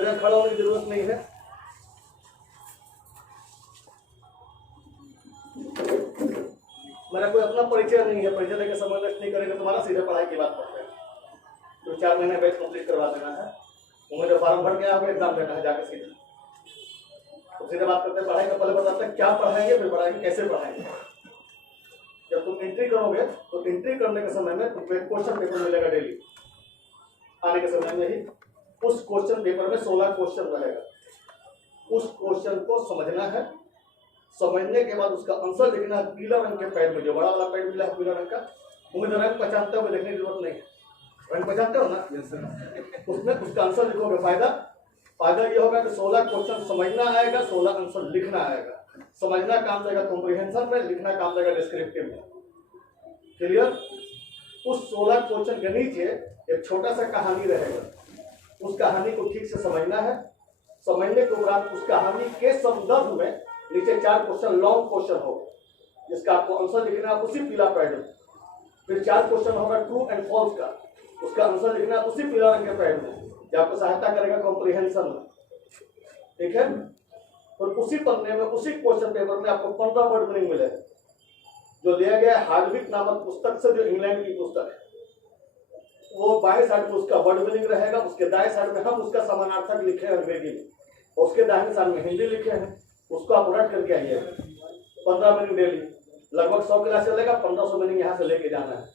मेरा खड़ा होने की जरूरत नहीं है। मेरा कोई अपना परिचय नहीं है, परिचय लेकर समय वेस्ट नहीं करेंगे। तुम्हारा सीधे पढ़ाई की बात करते हैं। तो 4 महीने बैच कंप्लीट करवा देना है, उन्हें फॉर्म भर के आपको एग्जाम देना है जाकर सीधे। तो सीधे बात करते हैं पढ़ाई का। पहले बताते हैं क्या पढ़ाएंगे, फिर पढ़ाएंगे कैसे पढ़ाएंगे। जब तुम एंट्री करोगे तो एंट्री करने के समय में तुमको एक क्वेश्चन पेपर मिलेगा डेली। आने के समय में ही उस क्वेश्चन पेपर में 16 क्वेश्चन रहेगा। उस क्वेश्चन को समझना है, समझने के बाद उसका आंसर लिखना है। पीला रंग के पैड में, जो बड़ा वाला पैड मिला है पीला रंग का, उम्मीद रंग पहचानते हो, लिखने की जरूरत नहीं है। रंग पहचानते हो ना? उसमें उसका आंसर लिखोगे। फायदा ये होगा कि 16 क्वेश्चन समझना आएगा, 16 आंसर लिखना आएगा। समझना काम देगा कॉम्प्रिहेंशन में, लिखना काम देगा डिस्क्रिप्टिव में। क्लियर? उस 16 क्वेश्चन के नीचे एक छोटा सा कहानी रहेगा। उस कहानी को ठीक से समझना है। समझने के उपरांत उस कहानी के संदर्भ में नीचे 4 क्वेश्चन लॉन्ग क्वेश्चन होगा, जिसका आपको आंसर लिखना है उसी पीला पैड में। फिर 4 क्वेश्चन होगा ट्रू एंड फॉल्स का, उसका आंसर लिखना है उसी पीला रंग के पैड में, जो आपको सहायता करेगा कॉम्प्रिहेंशन में। ठीक है? तो उसी पन्ने में, उसी क्वेश्चन पेपर में आपको 15 वर्ड मीनिंग मिलेगा, जो लिया गया है हार्डविक नामक पुस्तक से, जो इंग्लैंड की पुस्तक है। वो बाएं साइड में उसका वर्ड मीनिंग रहेगा, उसके दाएं साइड में हम उसका समानार्थक लिखे हैं अंग्रेजी में, उसके दाहिने साइड में हिंदी लिखे हैं। उसको आप उलट करके आइए। 15 मीनिंग डेली, लगभग 100 क्लास चलेगा। 1500 मीनिंग यहाँ से लेके जाना है।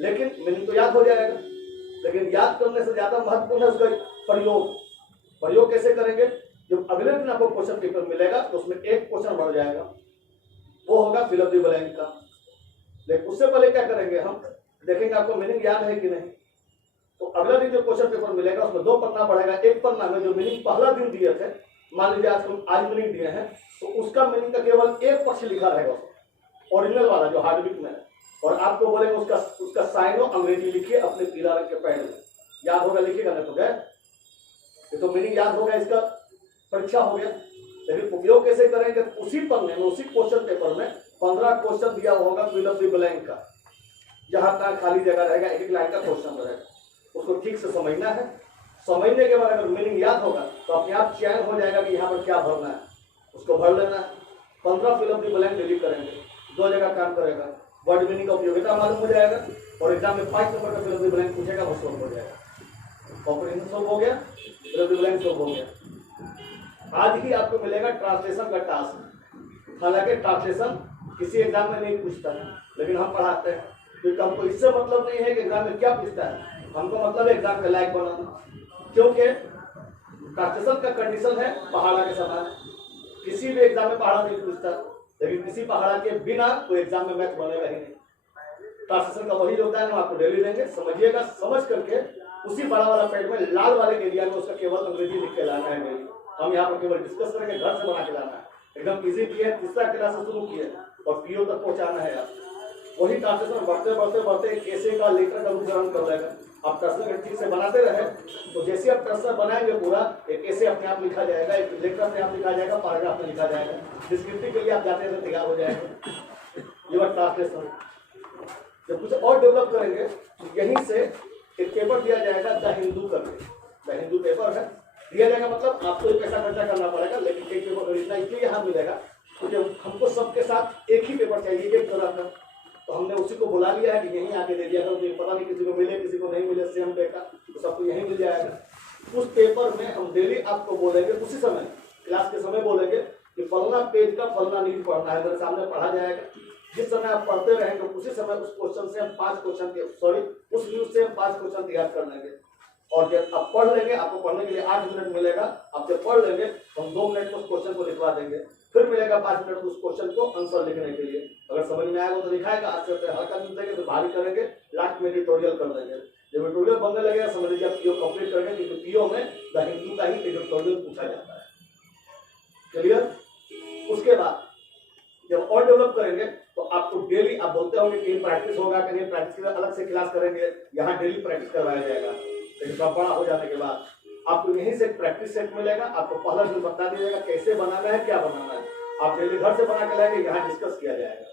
लेकिन मीनिंग तो याद हो जाएगा, लेकिन याद करने से ज्यादा महत्वपूर्ण है उसका प्रयोग कैसे करेंगे। जब अगले दिन आपको क्वेश्चन पेपर मिलेगा तो उसमें एक क्वेश्चन बढ़ जाएगा, वो होगा फिल इन द ब्लैंक का। लेकिन उससे पहले क्या करेंगे, हम देखेंगे आपको मीनिंग याद है कि नहीं। तो अगला दिन जो क्वेश्चन पेपर मिलेगा उसमें 2 पन्ना बढ़ेगा। एक पन्ना में जो मीनिंग पहला दिन दिए थे, मान लीजिए आज मीनिंग दिए हैं, तो उसका मीनिंग का केवल एक पक्ष लिखा रहेगा, ओरिजिनल वाला जो हार्डविक में है। और आपको बोलेंगे उसका साइनो अंग्रेजी लिखिए अपने पीला रंग के पैड में। याद होगा, लिखिएगा नहीं तो गए। ये तो मीनिंग याद होगा, इसका परीक्षा हो गया। लेकिन उपयोग कैसे करेंगे, उसी पन्ने में, उसी क्वेश्चन पेपर में 15 क्वेश्चन दिया होगा फिल इन द ब्लैंक का। जहां तक खाली जगह रहेगा, एक लाइन का क्वेश्चन रहेगा, उसको ठीक से समझना है। समझने के बाद अगर मीनिंग याद होगा तो अपने आप चयन हो जाएगा कि यहाँ पर क्या भरना है, उसको भर लेना है। 15 fill in the blank daily करेंगे, 2 जगह काम करेगा। वर्ड मीनिंग का उपयोगिता मालूम हो जाएगा, और एग्जाम में 5 नंबर का फिल इन द ब्लैंक पूछेगा, वो सोल्व हो जाएगा। कॉम्प्रिहेंशन सोल्व हो गया, fill in the blank solve हो गया। आज ही आपको मिलेगा ट्रांसलेशन का टास्क। हालांकि ट्रांसलेशन किसी एग्जाम में नहीं पूछता है, लेकिन हम पढ़ाते हैं, क्योंकि हमको इससे मतलब नहीं है कि एग्जाम में क्या पूछता है, हमको मतलब है एग्जाम के लायक बनाना। क्योंकि ट्रांसलेशन का कंडीशन है पहाड़ा के समान। किसी भी एग्जाम में पहाड़ा नहीं पूछता, लेकिन किसी पहाड़ा के बिना कोई एग्जाम में मैथ बनेगा ही नहीं। ट्रांसलेशन का वही योगदान हम आपको डेली देंगे। समझिएगा, समझ करके उसी बड़ा वाला पेज में लाल वाले एरिया में उसका केवल अंग्रेजी लिख के लाना है डेली। हम यहाँ पर केवल डिस्कस करेंगे, घर से बना के लाना है। एकदम इजी भी है, 3रा क्लास से शुरू किए और पीओ तक पहुंचाना है आप। वही ट्रांसलेशन बढ़ते बढ़ते बढ़ते एक ऐसे का लेटर का रूप धारण कर लेगा। आप ट्रांसलेशन ठीक से बनाते रहे तो जैसे आप ट्रांसलेशन बनाएंगे पूरा, एक ऐसे अपने आप लिखा जाएगा, एक लेटर अपने आप लिखा जाएगा, पैराग्राफ में लिखा जाएगा, डिस्क्रिप्टिव के लिए आप जाते हैं तैयार हो जाएगा। ये बात ट्रांसलेशन। जब कुछ और डेवलप करेंगे तो यहीं से एक पेपर दिया जाएगा, द हिंदू करके। द हिंदू पेपर है, दिया जाएगा, मतलब आपको ही पैसा खर्चा करना पड़ेगा, लेकिन एक पेपर खरीदना इसलिए यहाँ मिलेगा क्योंकि हमको सबके साथ एक ही पेपर चाहिए, एक तरह का। तो हमने उसी को बुला लिया है कि यहीं आके दे दिया करो, पता नहीं किसी को मिले किसी को नहीं मिले, सेम डे का, तो सबको यहीं मिल जाएगा। उस पेपर में हम डेली आपको बोलेंगे, उसी समय क्लास के समय बोलेंगे कि फलना पेज का फलना न्यूज पढ़ना है, मेरे सामने पढ़ा जाएगा। जिस समय आप पढ़ते रहेंगे उसी समय उस क्वेश्चन से हम 5 क्वेश्चन उस न्यूज से हम 5 क्वेश्चन तैयार कर लेंगे। और जब आप पढ़ लेंगे, आपको पढ़ने के लिए 8 मिनट मिलेगा। आप जब पढ़ लेंगे तो हम 2 मिनट में उस क्वेश्चन को लिखवा देंगे, फिर मिलेगा 5 मिनट उस क्वेश्चन को आंसर लिखने के लिए। अगर समझ में आएगा तो लिखाएगा, आज से हल्का न्यूज देंगे, फिर भारी करेंगे, लास्ट में एडिटोरियल कर देंगे। जब एडिटोरियल बनने लगेगा समझ लीजिए आप पीओ कंप्लीट करेंगे, क्योंकि पीओ में द हिंदू का ही एडिटोरियल पूछा जाता है। क्लियर? उसके बाद जब और डेवलप करेंगे तो आपको डेली, आप बोलते होंगे कि प्रैक्टिस होगा कि नहीं, प्रैक्टिस के लिए अलग से क्लास करेंगे, यहाँ डेली प्रैक्टिस करवाया जाएगा। लेकिन बड़ा हो जाने के बाद आपको यहीं से प्रैक्टिस सेट मिलेगा। आपको पहला दिन बता दिया जाएगा कैसे बनाना है, क्या बनाना है। आप डेली घर से बना के लाएंगे, यहाँ डिस्कस किया जाएगा।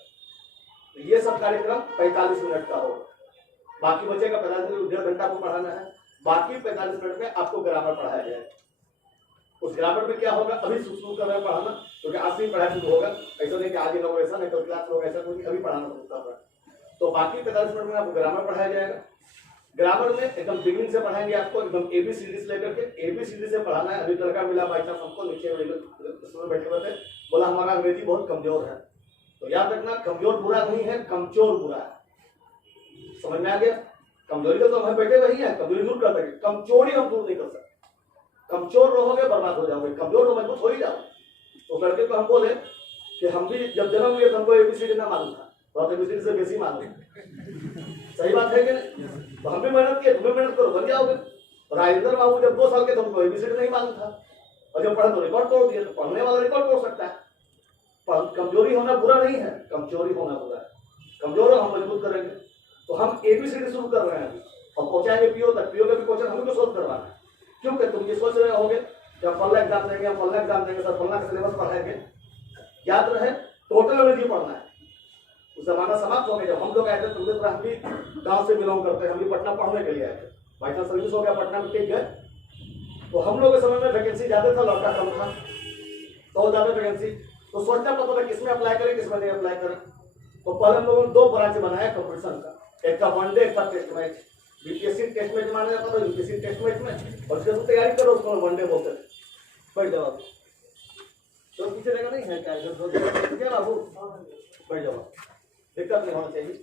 तो ये सब कार्यक्रम 45 मिनट का होगा। बाकी बचेगा 45 मिनट, 1.5 घंटा को पढ़ाना है। बाकी 45 मिनट में आपको ग्रामर पढ़ाया जाएगा। उस ग्रामर में क्या होगा, अभी शुरू कर रहे हैं पढ़ाना, क्योंकि आज से पढ़ाई शुरू होगा। ऐसा नहीं कि आज लोग ऐसा नहीं, कल क्लास लोग ऐसा नहीं, अभी पढ़ाना शुरू कर रहे हैं। तो बाकी 45 मिनट में आपको ग्रामर पढ़ाया जाएगा। ग्रामर में एकदम बिगिनिंग से पढ़ाएंगे आपको, एकदम ABCD से लेकर के ABCD से पढ़ाना है। अभी लड़का मिला बाई चांस हमको, नीचे बैठे हुए थे, बोला हमारा अंग्रेजी बहुत कमजोर है। तो याद रखना, कमजोर बुरा नहीं है, कमजोर बुरा है। समझ में आ गया? कमजोरी तो हम बैठे वही है, कमजोरी दूर कर सकते, कमजोरी हम दूर नहीं कर सकते। कमजोर रहोगे बर्बाद हो जाओगे, कमजोर तो मजबूत हो ही जाओ। तो लड़के को हम बोले कि हम भी जब जन्म हुए तो हमको ABCD ना मालूम था, तो आप ABCD से बेसी मालूम। सही बात है कि नहीं? तो हम भी मेहनत किए, तुम्हें मेहनत करो, बन जाओगे। राजेंद्र बाबू जब 2 साल के थे, उनको ABCD नहीं मालूम था, और जब पढ़ा तो रिकॉर्ड तोड़ दिया। तो पढ़ने वाला रिकॉर्ड तोड़ सकता है। कमजोरी होना बुरा नहीं है, कमजोरी होना बुरा है। कमजोर हम मजबूत करेंगे। तो हम ABCD शुरू कर रहे हैं अभी, और पहुंचाएंगे PO तक। PO का भी क्वेश्चन हमें को सोल्व करवाना है, क्योंकि तुम ये सोच रहे होगे कि हम फलना एग्जाम देंगे, हम फलना एग्जाम देंगे, सर फलना का सिलेबस पढ़ाएंगे। याद रहे, टोटल अंग्रेजी पढ़ना है। उस जमाना समाप्त हो गया जब हम लोग आए थे। तुमने तो हम भी गाँव से बिलोंग करते हैं, हम भी पटना पढ़ने के लिए आए थे। बाई चांस सर्विस हो गया, पटना में टिक गए। तो हम लोग के समय में वैकेंसी ज्यादा था, लड़का कम था, तो ज्यादा वैकेंसी। तो सोचना पड़ता था किसमें अप्लाई करें, किसमें नहीं अप्लाई करें। तो पहले हम लोगों ने 2 ब्रांच बनाया कंपटीशन का, एक था वनडे, एक था test match. BPSC test match माना जाता था, UPSC टेस्ट मैच में, और उसके बाद तैयारी करो, उसको वनडे बोलते थे। बैठ जाओ, तो पीछे रहेगा नहीं है क्या बाबू, बैठ जाओ, दिक्कत नहीं होना चाहिए।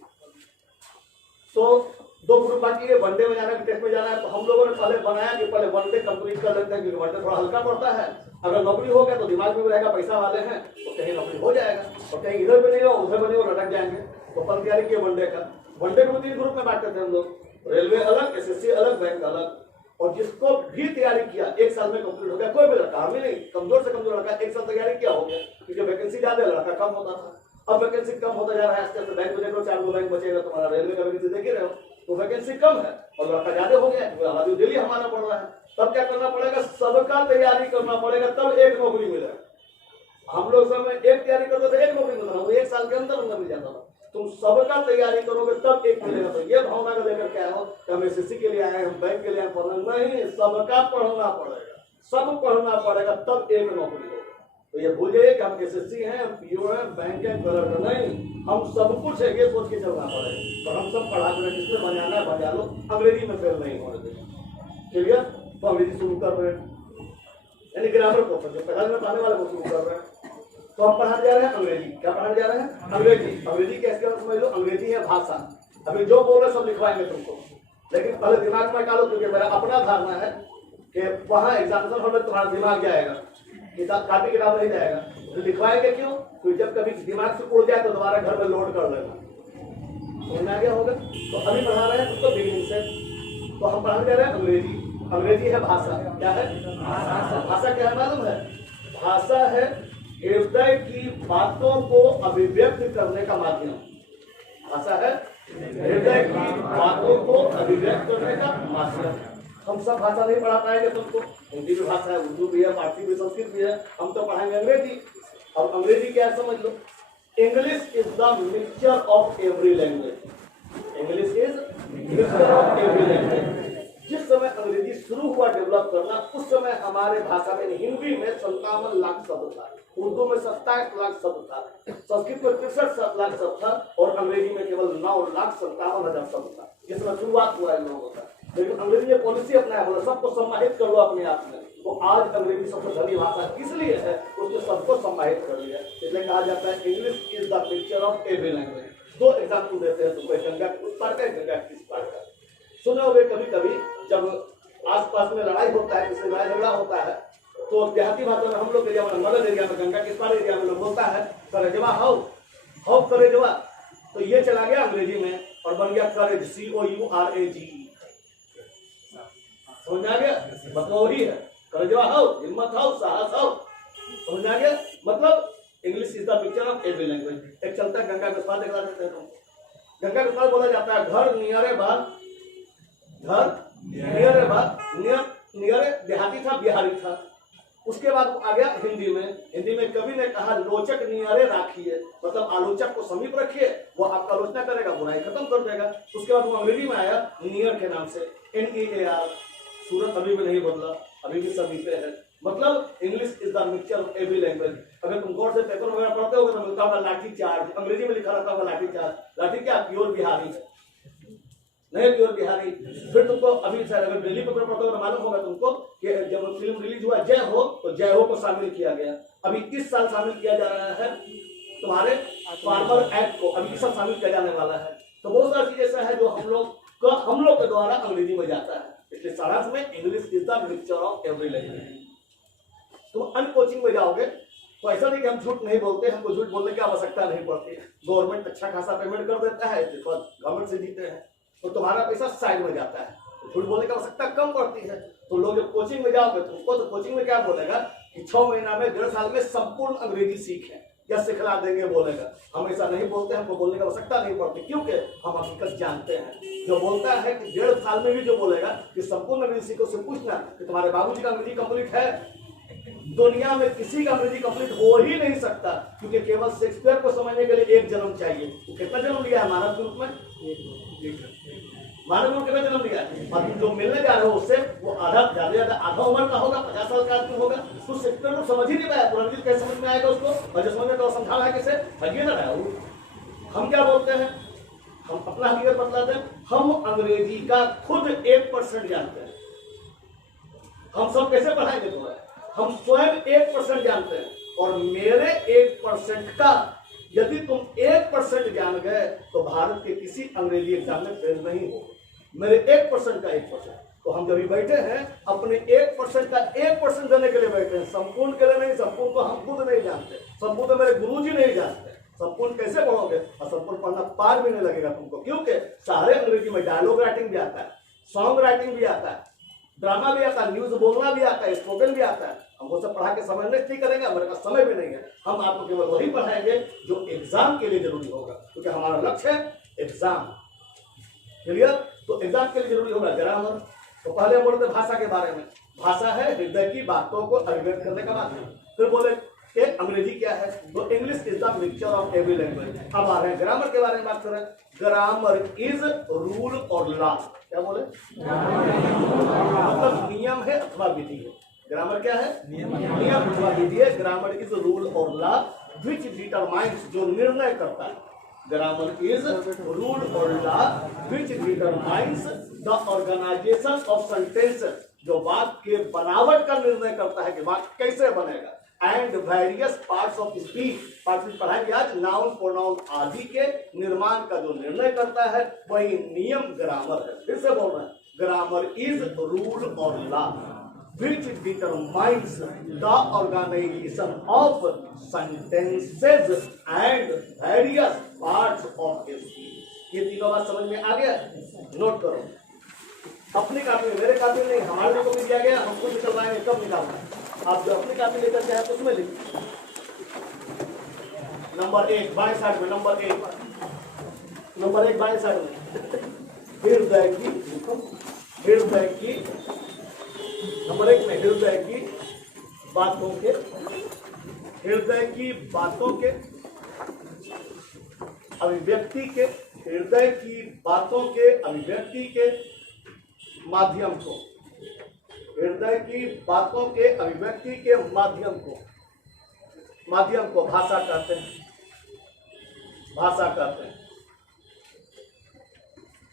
तो 2 ग्रुप बाकी है, वनडे में जाना है, टेस्ट में जाना है। तो हम लोगों ने पहले बनाया कि पहले वनडे कंप्लीट कर लेते हैं, क्योंकि वनडे थोड़ा हल्का पड़ता है। अगर नौकरी हो गया तो दिमाग में रहेगा, पैसा वाले हैं तो कहीं नौकरी हो जाएगा, और कहीं इधर भी नहीं हो उधर भी नहीं हो, लटक जाएंगे। तो पहले तैयारी किए वनडे का। वनडे को 3 ग्रुप में बांटते थे हम लोग, रेलवे अलग, SSC अलग, बैंक अलग। और जिसको भी तैयारी किया 1 साल में कंप्लीट हो गया, कोई भी लड़का, हमें नहीं, कमजोर से कमजोर लड़का 1 साल तैयारी किया हो गया, क्योंकि वैकेंसी ज्यादा, लड़का कम होता था। अब वैकेंसी कम होता जा रहा है, आस्ते आस्ते बैंक में देखो 4 बैंक बचेगा तुम्हारा, रेलवे का वैकेंसी देख ही रहे हो। तो वैकेंसी कम है और लड़का ज्यादा हो गया, आबादी दिल्ली हमारा पड़ रहा है। तब क्या करना पड़ेगा, सबका तैयारी करना पड़ेगा, तब एक नौकरी मिलेगा। हम लोग समय एक तैयारी करते थे, एक नौकरी मिलता था, वो 1 साल के अंदर मिल जाता था। तुम सबका तैयारी करोगे तब एक मिलेगा। तो ये भावना को लेकर क्या हो कि हम SSC के लिए आए, हम बैंक के लिए आए पढ़ना नहीं, सबका पढ़ना पड़ेगा, सब पढ़ना पड़ेगा, तब एक नौकरी होगा। तो ये भूल जाइए कि हम SSC हैं, PO हैं, बैंक है, कलर नहीं, हम सब कुछ है, ये सोच के चलना पड़ेगा। तो हम सब पढ़ा कर जिसमें बजाना है बजा लो, अंग्रेजी में फेल नहीं होने देंगे। क्लियर? तो अंग्रेजी शुरू कर रहे हैं, यानी ग्रामर को पहले में पढ़ने वाले को शुरू कर रहे हैं। तो हम पढ़ाने जा रहे हैं अंग्रेजी। क्या पढ़ाने जा रहे हैं? अंग्रेजी। अंग्रेजी कैसे समझ लो, अंग्रेजी है भाषा। अभी जो बोल रहे सब लिखवाएंगे तुमको, लेकिन पहले दिमाग में डालो, क्योंकि मेरा अपना धारणा है कि वहाँ एग्जामिनेशन हॉल में तुम्हारा दिमाग जाएगा, किताब कापी किताब नहीं जाएगा। तो लिखवाएंगे क्यों? क्योंकि जब कभी दिमाग से उड़ जाए तो दोबारा घर में लोड कर लेना। समझ में आ गया होगा? तो अभी पढ़ा रहे हैं उसको बिगिनिंग से। तो हम पढ़ाने जा रहे हैं अंग्रेजी। अंग्रेजी है भाषा। क्या है? भाषा क्या है मालूम है? भाषा है हृदय की बातों को अभिव्यक्त करने का माध्यम। भाषा है हृदय की बातों को अभिव्यक्त करने का माध्यम। हम सब भाषा नहीं पढ़ा पाएंगे तुमको, हिंदी भी भाषा है, उर्दू भी है, फारसी भी, संस्कृत भी है, हम तो पढ़ाएंगे अंग्रेजी। अब अंग्रेजी क्या समझ लो, English is the mixture of every language. English is mixture of every language. जिस समय अंग्रेजी शुरू हुआ डेवलप करना, उस समय हमारे भाषा में, हिंदी में 57 लाख शब्द था, उर्दू में 27 लाख शब्द था, संस्कृत में 63 लाख शब्द था, और अंग्रेजी में केवल 9,57,000 शब्द था। जिसमें शुरुआत हुआ इन लोगों का। लेकिन अंग्रेजी ने पॉलिसी अपनाया, बोला सबको सम्मानित कर लो अपने आप में। तो आज अंग्रेजी सबसे धनी भाषा इसलिए है, उसने सबको सम्मानित कर लिया। इसलिए कहा जाता है English is the picture of every language. 2 example देते हैं तुमको, गंगा के उस पार का, गंगा के इस पार का। सुने होंगे कभी कभी जब आसपास में लड़ाई होता है, किसी लड़ाई झगड़ा होता है, तो देहाती भाषा में हम लोग के एरिया में, मगध एरिया में, गंगा के पार एरिया में लोग बोलता है करेजवा हाउ, हाउ करेजवा। तो ये चला गया अंग्रेजी में और बन गया करेज, COURAGE। समझ आ गया? मतलब वही है, करेजवा हाउ, हिम्मत हाउ, साहस हाउ। समझ आ गया? मतलब English is the picture of every language. एक चलता है गंगा के पार, दिखला देते हैं। गंगा के पार बोला जाता है घर नियरे बाल, घर नियरे बाल, नियरे देहाती था, बिहारी था। उसके बाद आ गया हिंदी में। हिंदी में कवि ने कहा लोचक नियरे राखिए, मतलब आलोचक को समीप रखिए, वो आपका आलोचना करेगा, बुराई खत्म कर देगा। उसके बाद वो अंग्रेजी में आया नियर के नाम से, NEAR, सूरत अभी भी नहीं बदला, अभी भी सभी पे है। मतलब English is the mixture of every language. अगर तुम गौर से पेपर वगैरह पढ़ते होगे तो मिलता होगा लाठी चार्ज, अंग्रेजी में लिखा रहता होगा लाठी चार्ज। लाठी क्या, प्योर बिहारी है, नहीं प्योर बिहारी। फिर तुमको अभी शायद अगर दिल्ली पेपर पढ़ते हो तो मालूम होगा तुमको कि जब फिल्म रिलीज हुआ जय हो, तो जय हो को शामिल किया गया। अभी इस साल शामिल किया जा रहा है तुम्हारे फार्मर एक्ट को, अभी इस साल शामिल किया जाने वाला है। तो बहुत सारी चीज ऐसा है जो हम लोग के द्वारा अंग्रेजी में जाता है। इसलिए सारांश में English is the mixture of every language. तुम अन्य कोचिंग में जाओगे तो ऐसा नहीं कि हम झूठ नहीं बोलते, हमको झूठ बोलने की आवश्यकता नहीं पड़ती। गवर्नमेंट अच्छा खासा पेमेंट कर देता है, गवर्नमेंट से जीते हैं, तो तुम्हारा पैसा साइड में जाता है, तो झूठ बोलने की आवश्यकता कम पड़ती है। तो लोग जब कोचिंग में जाओगे तुमको, तो कोचिंग में क्या बोलेगा कि 6 महीना में 1.5 साल में संपूर्ण अंग्रेजी सीखें या सिखला देंगे बोलेगा। हम ऐसा नहीं बोलते, हमको बोलने की आवश्यकता नहीं पड़ती, क्योंकि हम हकीकत जानते हैं। जो बोलता है कि 1.5 साल में भी जो बोलेगा कि संपूर्ण अंग्रेजी सीखो, से पूछना कि तुम्हारे बाबूजी का अंग्रेजी कंप्लीट है। दुनिया में किसी का अंग्रेजी कंप्लीट हो ही नहीं सकता, क्योंकि केवल शेक्सपियर को समझने के लिए 1 जन्म चाहिए। वो कितना जन्म लिया है मानव के रूप में? मानव रूप कितना जन्म लिया है? और जो मिलने जा रहे हो उससे वो आधा ज्यादा आधा उम्र का होगा, 50 साल का आदमी होगा। तो शेक्सपियर को समझ ही नहीं पाया, पुरानी कैसे समझ में आएगा उसको? और जो समझ में तो समझा रहा है किसे? भजिए ना रहा वो। हम क्या बोलते हैं, हम अपना हकीकत बतलाते हैं, हम अंग्रेजी का खुद 1% जानते हैं। हम सब कैसे पढ़ाएंगे तुम्हें? हम स्वयं 1% जानते हैं, और मेरे 1% का यदि तुम 1% जान गए तो भारत के किसी अंग्रेजी एग्जाम में फेल नहीं हो। मेरे 1% का 1%, तो हम जब बैठे हैं अपने 1% का 1% देने के लिए बैठे हैं, संपूर्ण के लिए नहीं। संपूर्ण को हम खुद नहीं जानते, संपूर्ण तो मेरे गुरुजी नहीं जानते। संपूर्ण कैसे पढ़ोगे? और संपूर्ण पढ़ना पार भी नहीं लगेगा तुमको, क्योंकि सारे अंग्रेजी में डायलॉग राइटिंग भी आता है, सॉन्ग राइटिंग भी आता है, ड्रामा भी आता है, न्यूज बोलना भी आता है, स्पोकन भी आता है। हम वो सब पढ़ा के समझने नहीं करेंगे, हमारे पास समय भी नहीं है। हम आपको केवल वही पढ़ाएंगे जो एग्जाम के लिए जरूरी होगा, क्योंकि हमारा लक्ष्य है एग्जाम। क्लियर? तो एग्जाम के लिए जरूरी होगा ग्रामर। तो पहले हम बोलते भाषा के बारे में। भाषा है हृदय की बातों को अभिव्यक्त करने का माध्यम। फिर बोले कि अंग्रेजी क्या है, तो English is the mixture of every language. अब आ रहे हैं ग्रामर के बारे में बात करें। ग्रामर इज रूल और लॉ। क्या बोले? मतलब नियम है अथवा विधि है। ग्रामर क्या है? नियम अथवा विधि है। ग्रामर इज रूल और लॉ विच डिटरमाइंस, जो निर्णय करता है। ग्रामर इज रूल और law which determines the organization of sentences, जो वाक्य के बनावट का निर्णय करता है कि वाक्य कैसे बनेगा। And various parts of speech, parts पढ़ाएंगे आज, नाउन प्रोनाउन आदि के निर्माण का जो निर्णय करता है वही नियम ग्रामर है। फिर से बोल रहे हैं, ग्रामर इज रूल और law which determines the organization of sentences and various parts of speech। ये तीनों बात समझ में आ गया? नोट करो अपनी कॉपी में, मेरे कॉपी में नहीं, हमारे लिए कॉपी दिया गया, हमको निकलवाएंगे। कब निकालना है? आप जो अपनी कॉपी लेकर के आए उसमें लिखिए नंबर 1 बाएं साइड में, नंबर 1 बाएं साइड में हृदय की नंबर 1 में हृदय की बातों के अभिव्यक्ति के, हृदय की बातों के अभिव्यक्ति के माध्यम को, हृदय की बातों के अभिव्यक्ति के माध्यम को भाषा कहते हैं।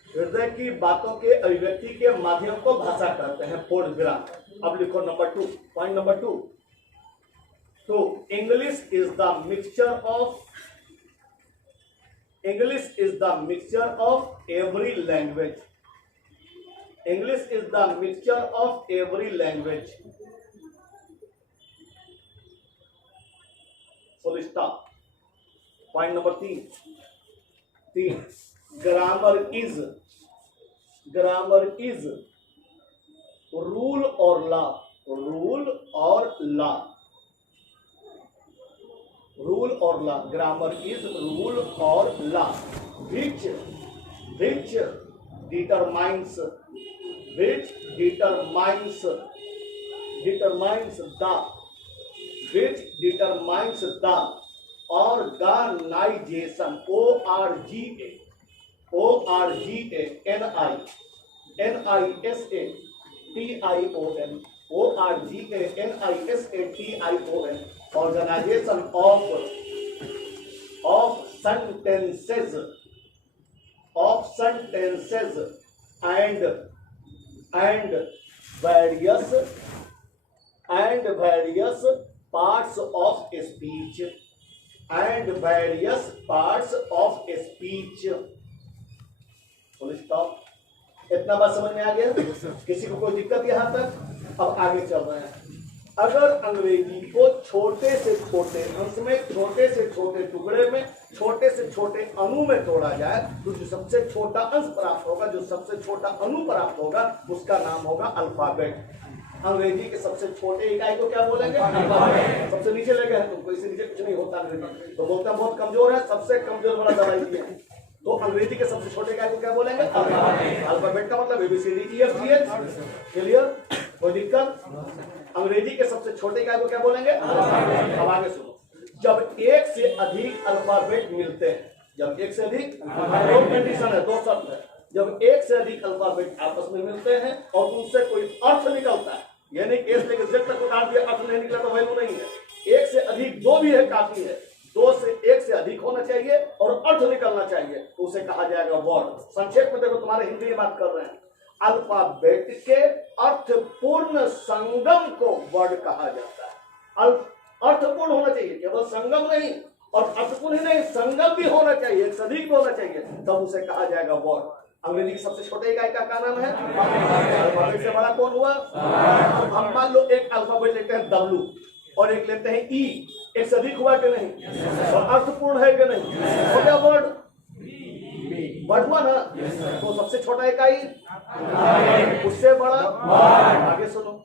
हृदय की बातों के अभिव्यक्ति के माध्यम को भाषा कहते हैं। पूर्ण विराम। अब लिखो नंबर 2, पॉइंट नंबर 2। तो English is the mixture of every language. English is the mixture of every language. Full stop. Point number 3, grammar is rule और लॉ। ग्रामर इज रूल और law which determines the organization, ORGANISATION, Organization of sentences and various parts of speech. Full stop. इतना बात समझ में आ गया? किसी को कोई दिक्कत यहाँ तक? अब आगे चल रहे हैं। अगर अंग्रेजी को छोटे से छोटे अंश में, छोटे से छोटे टुकड़े में, छोटे से छोटे अणु में तोड़ा जाए तो जो सबसे छोटा अंश प्राप्त होगा, जो सबसे छोटा अणु प्राप्त होगा, उसका नाम होगा अल्फाबेट। अंग्रेजी के सबसे छोटे इकाई को क्या बोलेंगे? अल्फाबेट। सबसे नीचे ले गए हैं तुमको, इससे नीचे कुछ नहीं होता अंग्रेजी। तो बोलता बहुत कमजोर है, सबसे कमजोर वाला दवाई दिए हैं। तो अंग्रेजी के सबसे छोटे इकाई को क्या बोलेंगे? अल्फाबेट का मतलब ABCDEFGH। क्लियर? कोई दिक्कत? अंग्रेजी के सबसे छोटे इकाई को क्या बोलेंगे? अब आगे सुनो। जब एक से अधिक अल्फाबेट मिलते हैं, जब एक से अधिक, दो कंडीशन है, दो शर्त है। जब एक से अधिक अल्फाबेट आपस में मिलते हैं और उनसे कोई अर्थ निकलता है, यानी एक से Z तक उतार दिया, अर्थ नहीं निकला तो वैल्यू नहीं है। एक से अधिक दो भी है, काफी है। दो से एक से अधिक होना चाहिए और अर्थ निकलना चाहिए, तो उसे कहा जाएगा वर्ड। संक्षेप में देखो, तुम्हारे हिंदी में बात कर रहे हैं। अल्फाबेट के अर्थपूर्ण संगम को वर्ड कहा जाता है। अर्थपूर्ण होना चाहिए, केवल संगम नहीं, और अर्थपूर्ण ही नहीं, संगम भी होना चाहिए, एक से अधिक भी होना चाहिए, तब उसे कहा जाएगा वर्ड। अंग्रेजी की सबसे छोटे इकाई का क्या नाम है? अल्फाबेट से बड़ा कौन हुआ? हम मान लो एक अल्फाबेट लेते हैं W और एक लेते हैं E, एक से अधिक हुआ कि नहीं? और अर्थपूर्ण है कि नहीं? हो गया वर्ड। वर्ड हुआ ना? तो सबसे छोटा इकाई, उससे बड़ा। आगे सुनो।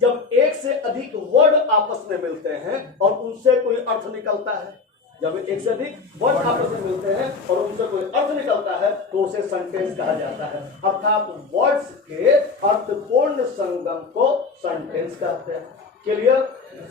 जब एक से अधिक वर्ड आपस में मिलते हैं और उनसे कोई अर्थ निकलता है, जब एक से अधिक वर्ड आपस में मिलते हैं और उनसे कोई अर्थ निकलता है, तो उसे सेंटेंस कहा जाता है। अर्थात वर्ड्स के अर्थपूर्ण संगम को सेंटेंस कहते हैं। क्लियर?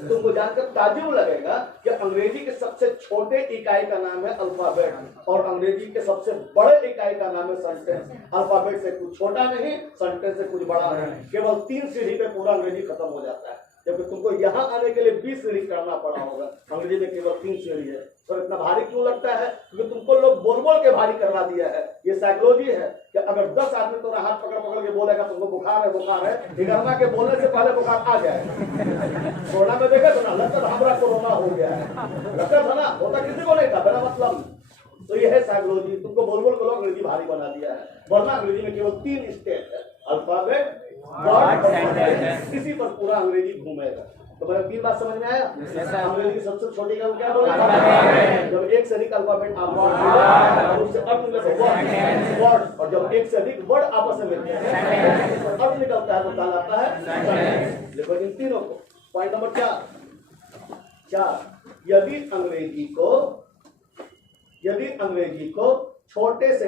तुमको जानकर ताज्जुब लगेगा कि अंग्रेजी के सबसे छोटे इकाई का नाम है अल्फाबेट और अंग्रेजी के सबसे बड़े इकाई का नाम है सेंटेंस। अल्फाबेट से कुछ छोटा नहीं, सेंटेंस से कुछ बड़ा नहीं। केवल 3 सीढ़ी पे पूरा अंग्रेजी खत्म हो जाता है, जबकि तुमको यहाँ आने के लिए 20 सीढ़ी करना पड़ा होगा। अंग्रेजी में केवल 3 सीढ़ी है। तो इतना भारी क्यों लगता है? क्योंकि तुमको लोग बोल बोल के भारी करवा दिया है। ये साइकोलॉजी है कि अगर 10 आदमी तो हाथ पकड़ पकड़ के बोलेगा तुमको बुखार है, 11वां के बोलने से पहले बुखार आ जाएगा। कोरोना में देखा था ना, लगता था हमारा कोरोना हो गया है, लगता था ना, होता किसी को नहीं था, बिना मतलब। तो ये है साइकोलॉजी, तुमको बोल बोल के लोग अंग्रेजी भारी बना दिया है। वरना अंग्रेजी में केवल 3 स्टेप है, अल्फाबेट, वर्ड, सेंटेंस। इसी पर पूरा अंग्रेजी घूमेगा। तो मेरा 3 बात समझ में आया? अंग्रेजी की सबसे छोटी का क्या बोला? जब एक से अधिक अल्फाबेट आप उससे अर्थ निकलता है वर्ड, और जब एक से अधिक वर्ड आपस में मिलते हैं अर्थ निकलता है तो कहलाता है सेंटेंस। देखो इन तीनों को। पॉइंट नंबर 4, यदि अंग्रेजी को छोटे से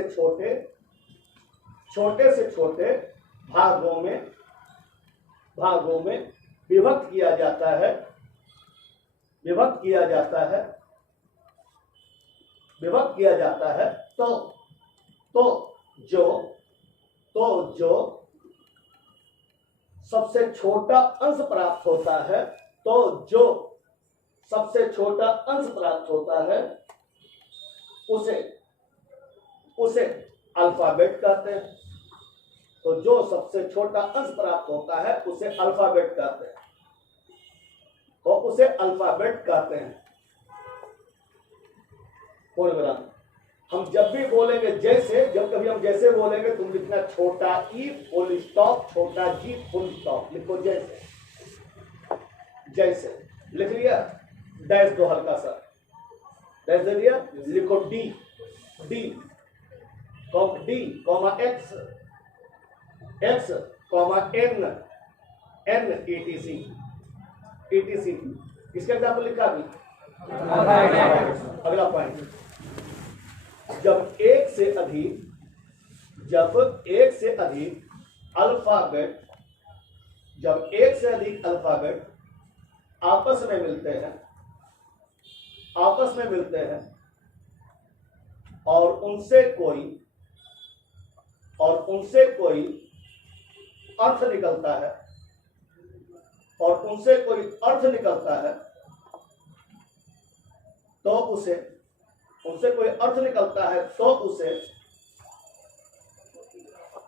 छोटे भागों में विभक्त किया जाता है तो जो सबसे छोटा अंश प्राप्त होता है, उसे अल्फाबेट कहते हैं। तो जो सबसे छोटा अंश प्राप्त होता है उसे अल्फाबेट कहते हैं, और उसे अल्फाबेट कहते हैं। कौन बता? हम जब भी बोलेंगे जब कभी हम जैसे बोलेंगे, तुम लिखना छोटा ई फुल स्टॉप, छोटा जी फुल स्टॉप, लिखो जैसे लिख लिया, डैश दो हल्का सा डैश दे दिया, लिखो D comma X comma N etc। इसका एग्जाम्पल लिखा भी। अगला पॉइंट, जब एक से अधिक अल्फाबेट आपस में मिलते हैं और उनसे कोई अर्थ निकलता है और उनसे कोई अर्थ निकलता है तो उसे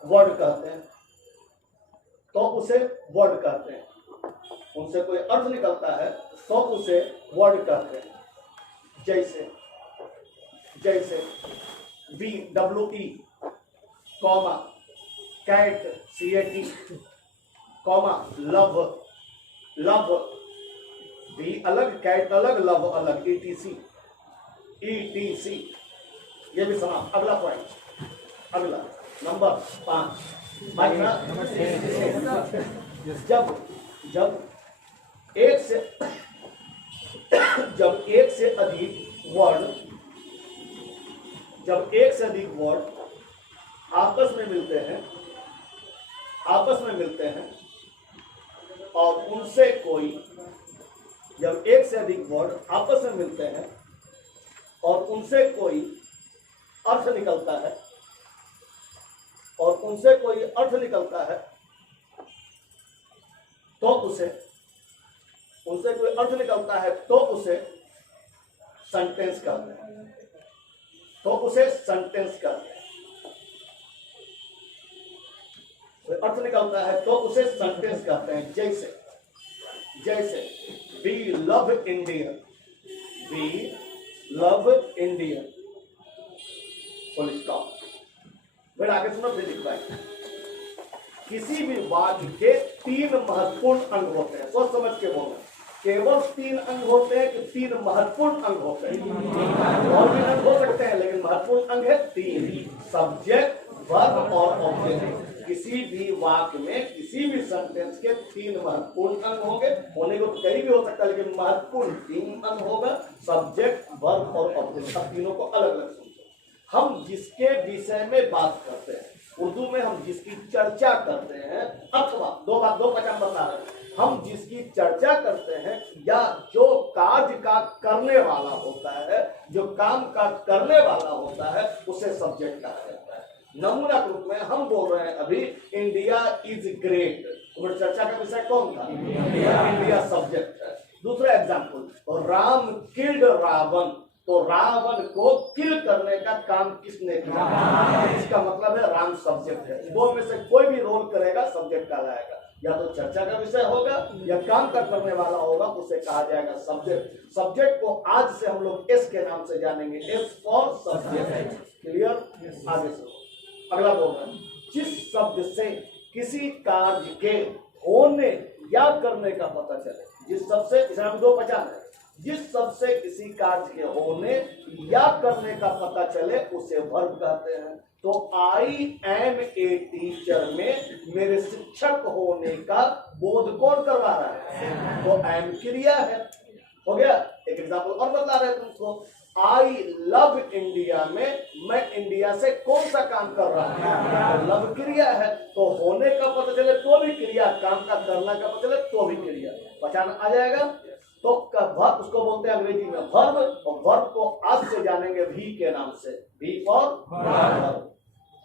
वर्ड कहते हैं। उनसे कोई अर्थ निकलता है तो उसे वर्ड कहते हैं। जैसे VWE comma cat CAT comma love भी अलग कैट अलग लव अलग ETC ये भी समाप्त। अगला पॉइंट, अगला नंबर 5 जब एक से अधिक वर्ड आपस में मिलते हैं और उनसे कोई अर्थ निकलता है तो उसे सेंटेंस कहते हैं। अर्थ निकलता है तो उसे सेंटेंस कहते हैं। जैसे we love India full stop. फिर आगे सुनो, फिर लिखता है किसी भी वाक्य के 3 महत्वपूर्ण अंग होते हैं। सोच समझ के बोलना, केवल 3 अंग होते हैं कि 3 महत्वपूर्ण अंग होते हैं? और भी अंग हो सकते हैं लेकिन महत्वपूर्ण अंग है 3, सब्जेक्ट, वर्ब और ऑब्जेक्ट। किसी भी वाक्य में किसी भी सेंटेंस के 3 महत्वपूर्ण अंग होंगे। होने को तो कहीं भी हो सकता है लेकिन महत्वपूर्ण 3 अंग होगा, सब्जेक्ट, वर्ब और ऑब्जेक्ट। अब तीनों को अलग अलग समझो। हम जिसके विषय में बात करते हैं, उर्दू में हम जिसकी चर्चा करते हैं, अथवा दो पहचान बता रहे हैं, हम जिसकी चर्चा करते हैं या जो कार्य का करने वाला होता है, जो काम का करने वाला होता है, उसे सब्जेक्ट कहा जाता है। नमूना के रूप में हम बोल रहे हैं अभी इंडिया इज ग्रेट, तो चर्चा का विषय कौन था? इंडिया सब्जेक्ट है। दूसरा एग्जाम्पल, राम किल्ड रावण, तो रावण को किल करने का काम किसने किया? इसका मतलब है राम सब्जेक्ट है। दो में से कोई भी रोल करेगा सब्जेक्ट कहलाएगा। या तो चर्चा का विषय होगा या काम का करने वाला होगा, उसे कहा जाएगा सब्जेक्ट। सब्जेक्ट को आज से हम लोग एस के नाम से जानेंगे, एस फॉर सब्जेक्ट। क्लियर? आगे से अगला बोलना, जिस शब्द से किसी कार्य के होने या करने का पता चले, जिस शब्द से, इसमें 2 पहचान है, जिस शब्द से किसी कार्य के होने या करने का पता चले उसे वर्ब कहते हैं। तो आई एम ए टीचर में मेरे शिक्षक होने का बोध कौन करवा रहा है? तो एम क्रिया है। हो गया? एक एग्जाम्पल और बता रहे हैं तुमको, आई लव इंडिया में मैं इंडिया से कौन सा काम कर रहा हूं? लव क्रिया है। तो होने का पता चले तो भी क्रिया, काम का करना का पता चले तो भी क्रिया। पहचान आ जाएगा? तो वर्ब उसको बोलते हैं अंग्रेजी में वर्ब, और वर्ब को आज से जानेंगे वी के नाम से, वी फॉर वर्ब।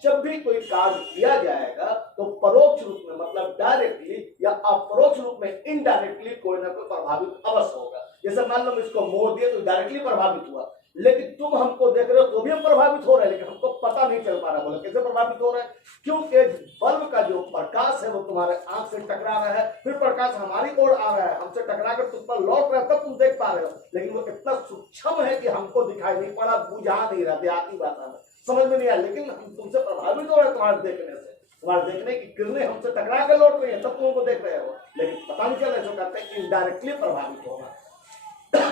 जब भी कोई कार्य किया जाएगा तो परोक्ष रूप में मतलब डायरेक्टली या अपरोक्ष रूप में इनडायरेक्टली कोई ना कोई प्रभावित अवश्य होगा। जैसे मान लो इसको मोड़ दिया तो डायरेक्टली प्रभावित हुआ, लेकिन तुम हमको देख रहे हो तो भी हम प्रभावित हो रहे हैं, लेकिन हमको पता नहीं चल पा रहा। बोले कैसे प्रभावित हो रहे हैं? क्योंकि बल्ब का जो प्रकाश है वो तुम्हारे आंख से टकरा रहा है, फिर प्रकाश हमारी ओर आ रहा है, हमसे टकरा कर तुम पर लौट रहा है, तब तुम देख पा रहे हो। लेकिन वो इतना सूक्ष्म है कि हमको दिखाई नहीं पड़ा, बुझा नहीं रहा। देहाती भाषा में समझ में नहीं आया, लेकिन हम तुमसे प्रभावित हो रहे हैं तुम्हारे देखने से। तुम्हारे देखने की किरणें हमसे टकरा कर लौट रही है, तब तुम उनको देख रहे हो, लेकिन पता नहीं चल रहा है। जो कहते हैं इनडायरेक्टली प्रभावित होना,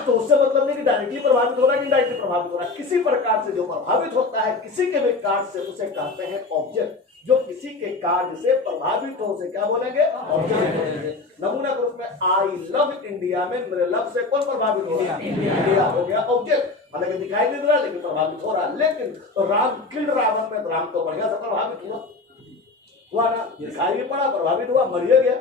तो उससे मतलब नहीं कि डायरेक्टली प्रभावित हो रहा है कि इनडायरेक्टली प्रभावित हो रहा है। किसी प्रकार से जो प्रभावित होता है किसी के भी कार्य से, उसे कहते हैं ऑब्जेक्ट। जो किसी के कार्य से प्रभावित हो उसे क्या बोलेंगे? ऑब्जेक्ट बोलेंगे। नमूना के रूप में आई लव इंडिया में मेरे लव से कौन प्रभावित हो रहा है? इंडिया हो गया ऑब्जेक्ट। हालांकि दिखाई नहीं दे रहा लेकिन प्रभावित हो रहा है। लेकिन तो राम किल्ड रावण में राम तो बढ़िया से प्रभावित हुआ ना, दिखाई नहीं पड़ा, प्रभावित हुआ, मरिया गया।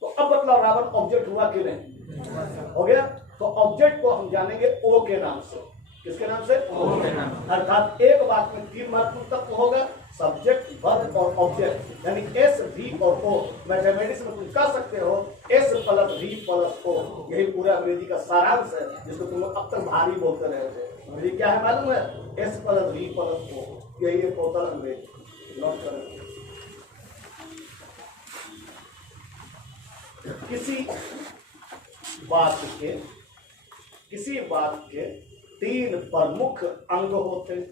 तो अब मतलब रावण ऑब्जेक्ट हुआ कि नहीं? हो गया। तो ऑब्जेक्ट को हम जानेंगे ओ के नाम से। किसके नाम से? ओ के नाम। अर्थात एक बात में 3 महत्वपूर्ण तत्व होगा, सब्जेक्ट, वर्ब और ऑब्जेक्ट, यानी एस, वी और ओ। मैथमेटिक्स में तुम कह सकते हो S plus V plus O. यही पूरा अंग्रेजी का सारांश है जिसको तुम लोग अब तक भारी बोलते रहे थे। अंग्रेजी क्या है मालूम है? S plus V plus O. यही है टोटल अंग्रेजी। नोट करें। किसी बात के तीन प्रमुख अंग होते हैं।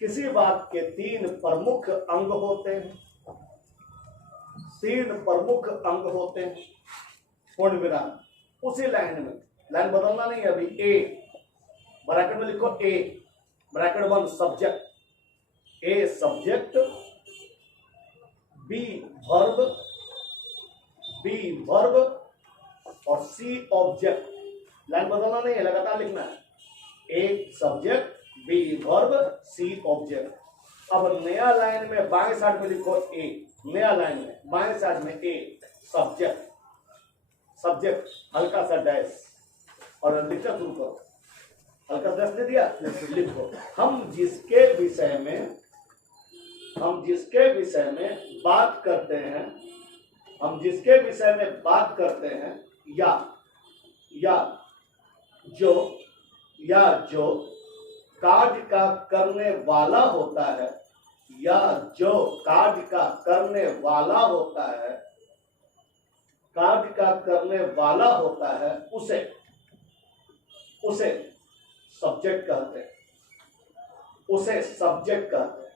किसी बात के तीन प्रमुख अंग होते हैं। तीन प्रमुख अंग होते हैं, पूर्ण विराम। उसी लाइन में, लाइन बदलना नहीं है अभी। ए ब्रैकेट में लिखो, ए ब्रैकेट बंद, subject, A subject, B verb और सी ऑब्जेक्ट। लाइन बदलना नहीं है, लगातार लिखना है। A subject, B verb, C object. अब नया लाइन में बाएं साइड में लिखो ए। नया लाइन में बाएं साइड में ए सब्जेक्ट हल्का सा डैश और लिखना शुरू करो। हल्का सा डैश दे दिया, लिखो हम जिसके विषय में बात करते हैं, हम जिसके विषय में बात करते हैं या जो कार्य का करने वाला होता है, या जो कार्य का करने वाला होता है, कार्य का करने वाला होता है, उसे सब्जेक्ट कहते हैं। उसे सब्जेक्ट कहते हैं।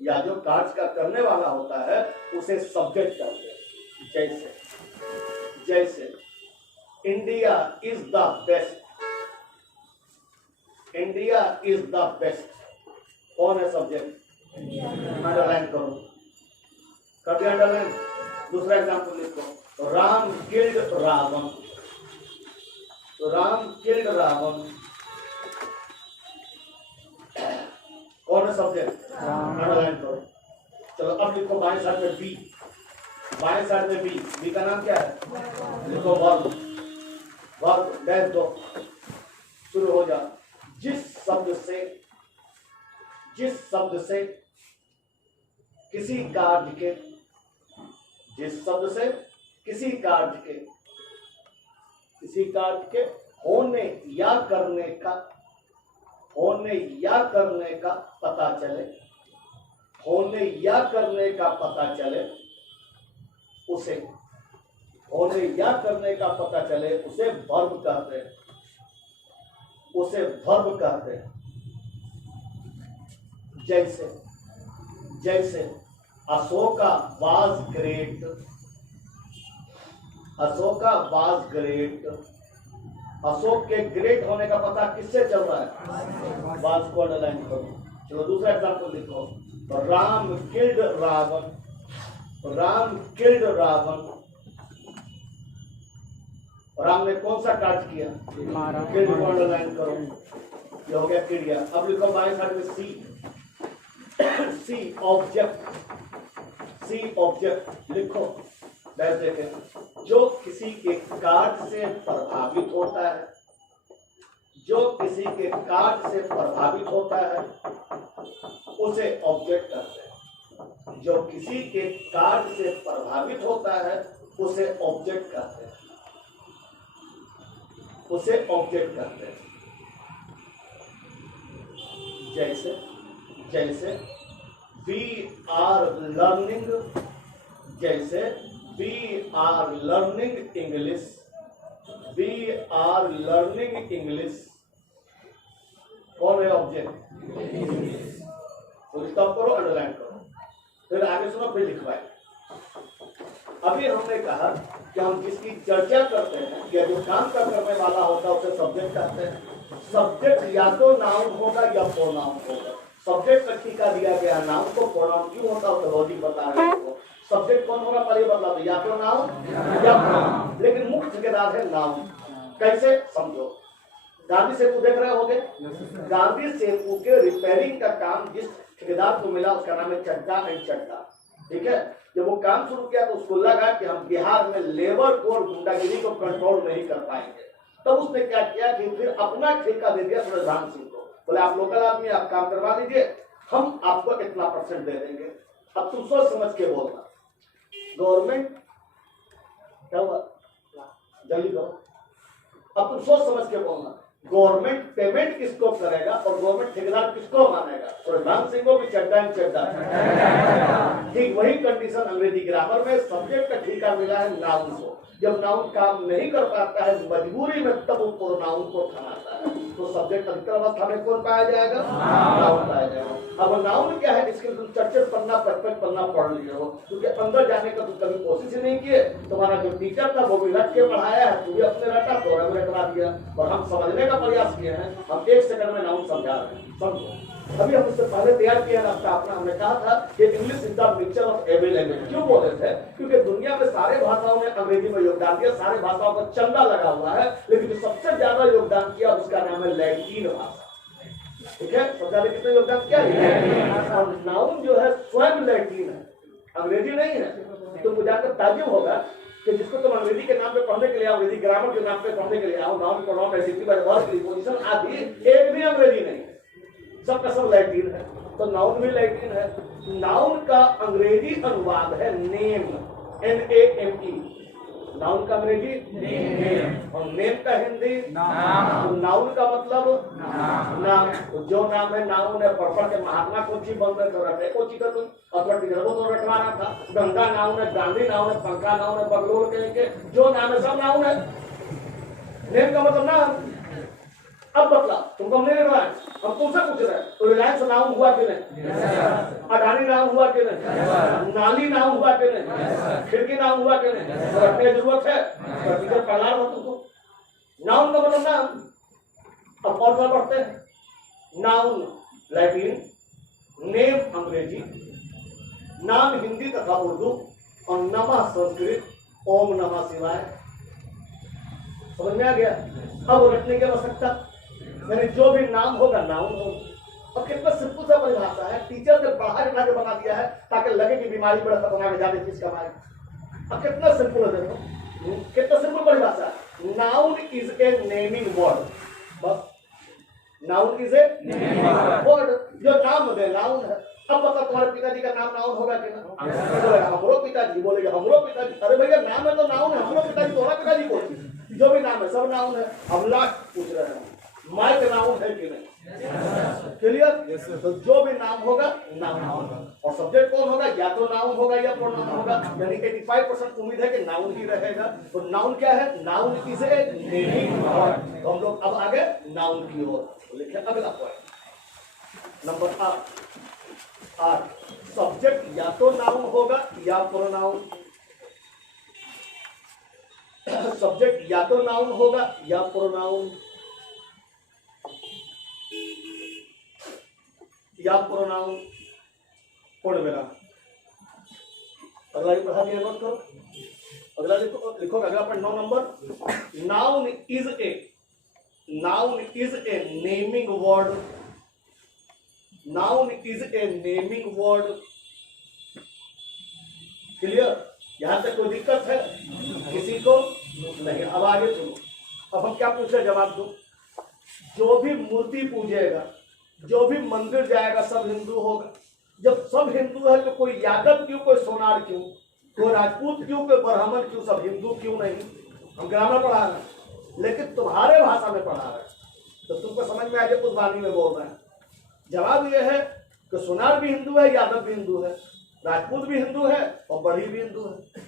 या जो कार्य का करने वाला होता है उसे सब्जेक्ट कहते हैं। जैसे India is the best. India is the best, कौन है सब्जेक्ट? अंडरलाइन करो, कर दिया अंडरलाइन। दूसरा एग्जाम्पल लिखो, राम किल्ड रावण। तो राम किल्ड रावण, कौन है सब्जेक्ट? अंडरलाइन करो। चलो अब लिखो बाएं साइड में बी। बाएं साइड में बी का नाम क्या है? लिखो वर्ब डैश दो, शुरू हो जा। जिस शब्द से किसी कार्य के, जिस शब्द से किसी कार्य के होने या करने का पता चले, होने या करने का पता चले, उसे होने या करने का पता चले, उसे वर्ब कहते हैं। उसे वर्ब कहते हैं। जैसे Ashoka was great. Ashoka was great, Ashok के ग्रेट होने का पता किससे चल रहा है? वाज को अंडरलाइन करो। चलो दूसरा एग्जाम्पल लिखो, राम किल्ड रावण। राम किल्ड रावण, राम ने कौन सा कार्य किया? किल्ड को अंडरलाइन करो, ये हो गया क्रिया। अब लिखो बाएं साइड में सी ऑब्जेक्ट लिखो। देखें, जो किसी के कार्य से प्रभावित होता है, जो किसी के कार्य से प्रभावित होता है उसे ऑब्जेक्ट कहते हैं। जो किसी के कार्य से प्रभावित होता है उसे ऑब्जेक्ट कहते हैं। उसे ऑब्जेक्ट कहते हैं। जैसे वी आर लर्निंग, जैसे we are learning English. We are learning English, कौन है ऑब्जेक्ट? स्टॉप करो, अंडरलाइन करो, फिर आगे सुनो, फिर लिखवाए। अभी हमने कहा कि हम जिसकी चर्चा करते हैं या जो काम का करने वाला होता है उसे सब्जेक्ट कहते हैं। सब्जेक्ट या तो नाउन होगा या प्रोनाउन होगा। सब्जेक्ट का टीका दिया गया, नाउन को प्रोनाउन क्यों होता है लॉजिक बता रहे हैं। सब्जेक्ट कौन होगा पहले बता दो, या तो नाउन या प्रोनाउन, लेकिन मुख्य ठेकेदार है नाउन। कैसे समझो, गांधी सेतु देख रहे होगे। गांधी सेतु के रिपेयरिंग का काम जिस ठेकेदार को मिला उसका नाम है चड्डा एंड चड्डा, ठीक है। जब वो काम शुरू किया तो उसको लगा कि हम बिहार में लेबर को और गुंडागिरी को कंट्रोल नहीं कर पाएंगे। तब उसने क्या किया कि फिर अपना ठेका दे दिया सुरेश सिंह को। बोले आप लोकल आदमी, आप काम करवा लीजिए, हम आपको इतना % दे देंगे। अब तुम सोच समझ के बोलना। गवर्नमेंट क्या हुआ, जल्दी करो। अब तुम सोच समझ के बोलना, गवर्नमेंट पेमेंट किसको करेगा और गवर्नमेंट ठेकेदार किसको मानेगा? प्रधान सिंह को भी चड्डा चड्डा। ठीक वही कंडीशन अंग्रेजी ग्रामर में सब्जेक्ट का ठेका मिला है नाउन को। जब नाउन काम नहीं कर पाता है मजबूरी में, तब वो प्रोनाउन को थमाता है। तो सब्जेक्ट अधिकतर अवस्था में कौन पाया जाएगा? नाउन पाया जाएगा। अब नाउन क्या है, इसके लिए तुम 4 पन्ना 55 पन्ना पढ़ लिए हो, क्योंकि अंदर जाने का तुम कभी कोशिश ही नहीं किए। तुम्हारा जो टीचर था वो भी रट के पढ़ाया है, तू भी अपने रटा तो रटवा दिया। और हम समझने का प्रयास किए हैं, हम 1 सेकंड में नाउन समझा रहे हैं। समझो, अभी हम उससे पहले तैयार किया रास्ता अपना। हमने कहा था कि English is the mixture of every language. क्यों बोले थे? क्योंकि दुनिया में सारे भाषाओं ने अंग्रेजी में योगदान दिया, सारे भाषाओं का चंदा लगा हुआ है, लेकिन जो सबसे ज्यादा योगदान किया उसका नाम है लैटिन भाषा। ठीक है, सबसे ज्यादा किसने योगदान किया? और नाउन जो है स्वयं लैटिन है, अंग्रेजी नहीं है। तुमको जानकर ताज्जुब होगा कि जिसको तुम अंग्रेजी के नाम पे पढ़ने के लिए आओ, अंग्रेजी ग्रामर के नाम पे पढ़ने के लिए आओ, noun pronoun adjective verb preposition आदि, एक भी अंग्रेजी नहीं है, सबका सब लैटिन है। तो नाउन भी लैटिन है। नाउन का अंग्रेजी अनुवाद है नेम, NAME। नाउन का अंग्रेजी नेम, और नेम का हिंदी नाम। तो नाउन का मतलब नाम। तो जो नाम है नाउन है। पढ़ के महात्मा को चीज बन रहे को चीज कर अथवा टीचर को तो रखवाना था। गंगा नाउन है, गांधी नाउन है, पंखा नाउन है, बगलोल के जो नाम है सब नाउन है। नेम का मतलब नाम। अब बतला, तुमको हमने नहीं रहा, हम तुमसे पूछ रहे हैं। तो रिलायंस नाउन हुआ कि नहीं? अडानी नाउन हुआ कि नहीं? नाली नाउन हुआ कि नहीं? खिड़की नाउन हुआ कि नहीं? रखने की जरूरत है? टीचर पढ़ा रहा तुमको। नाउन का मतलब नाम। अब कौन सा पढ़ते हैं? नाउन लैटिन, नेम अंग्रेजी, नाम हिंदी तथा उर्दू, और नमः संस्कृत, ओम नमः शिवाय। समझ में आ गया? अब रटने की आवश्यकता, यानी जो भी नाम होगा नाउन होगा। और कितना सिंपल सा परिभाषा है, टीचर ने पढ़ा लिखा के बना दिया है ताकि लगे कि बीमारी बड़ा खतरनाक है, ज्यादा चीज कमाए। अब कितना सिंपल है, देखो कितना सिंपल परिभाषा है। Noun is a naming word. बस, noun is a naming word, जो नाम है नाउन है। अब बता, तुम्हारे पिताजी का नाम नाउन होगा कि ना? हमरो पिताजी बोलेगा, हमरो पिताजी। अरे भैया नाम है तो नाउन है, हमरो पिताजी तुम्हारा पिताजी बोल, जो भी नाम है सब नाउन है। अब लास्ट पूछ रहे हैं, माइक नाउन है कि नहीं? क्लियर? तो जो भी नाम होगा नाउन होगा। और सब्जेक्ट कौन होगा? या तो नाउन होगा या प्रोनाउन होगा। यानी 85% उम्मीद है कि नाउन ही रहेगा। तो नाउन क्या है? Noun is a naming word. तो हम लोग अब आगे नाउन की ओर लिखे। अगला पॉइंट नंबर 8। सब्जेक्ट या तो नाउन होगा या प्रोनाउन। सब्जेक्ट या तो नाउन होगा या प्रोनाउन, या प्रोनाउन। पूर्ण विराम। अगला पढ़ा दिया, नोट करो। अगला लिखो अगला point 9 number. Noun is a naming word. Noun is a naming word. Clear? यहां तक कोई दिक्कत है किसी को? नहीं। अब आगे सुनो। अब हम क्या पूछ रहे, जवाब दो। जो भी मूर्ति पूजेगा, जो भी मंदिर जाएगा, सब हिंदू होगा। जब सब हिंदू है तो कोई यादव क्यों, कोई सोनार क्यों, कोई राजपूत क्यों, कोई ब्राह्मण क्यों, सब हिंदू क्यों नहीं? हम ग्रामर पढ़ा रहे हैं, लेकिन तुम्हारे भाषा में पढ़ा रहे हैं, तो तुमको समझ में आ जाए उस वाणी में बोल रहे हैं। जवाब यह है कि सोनार भी हिंदू है, यादव भी हिंदू है, राजपूत भी हिंदू है और बढ़ी भी हिंदू है।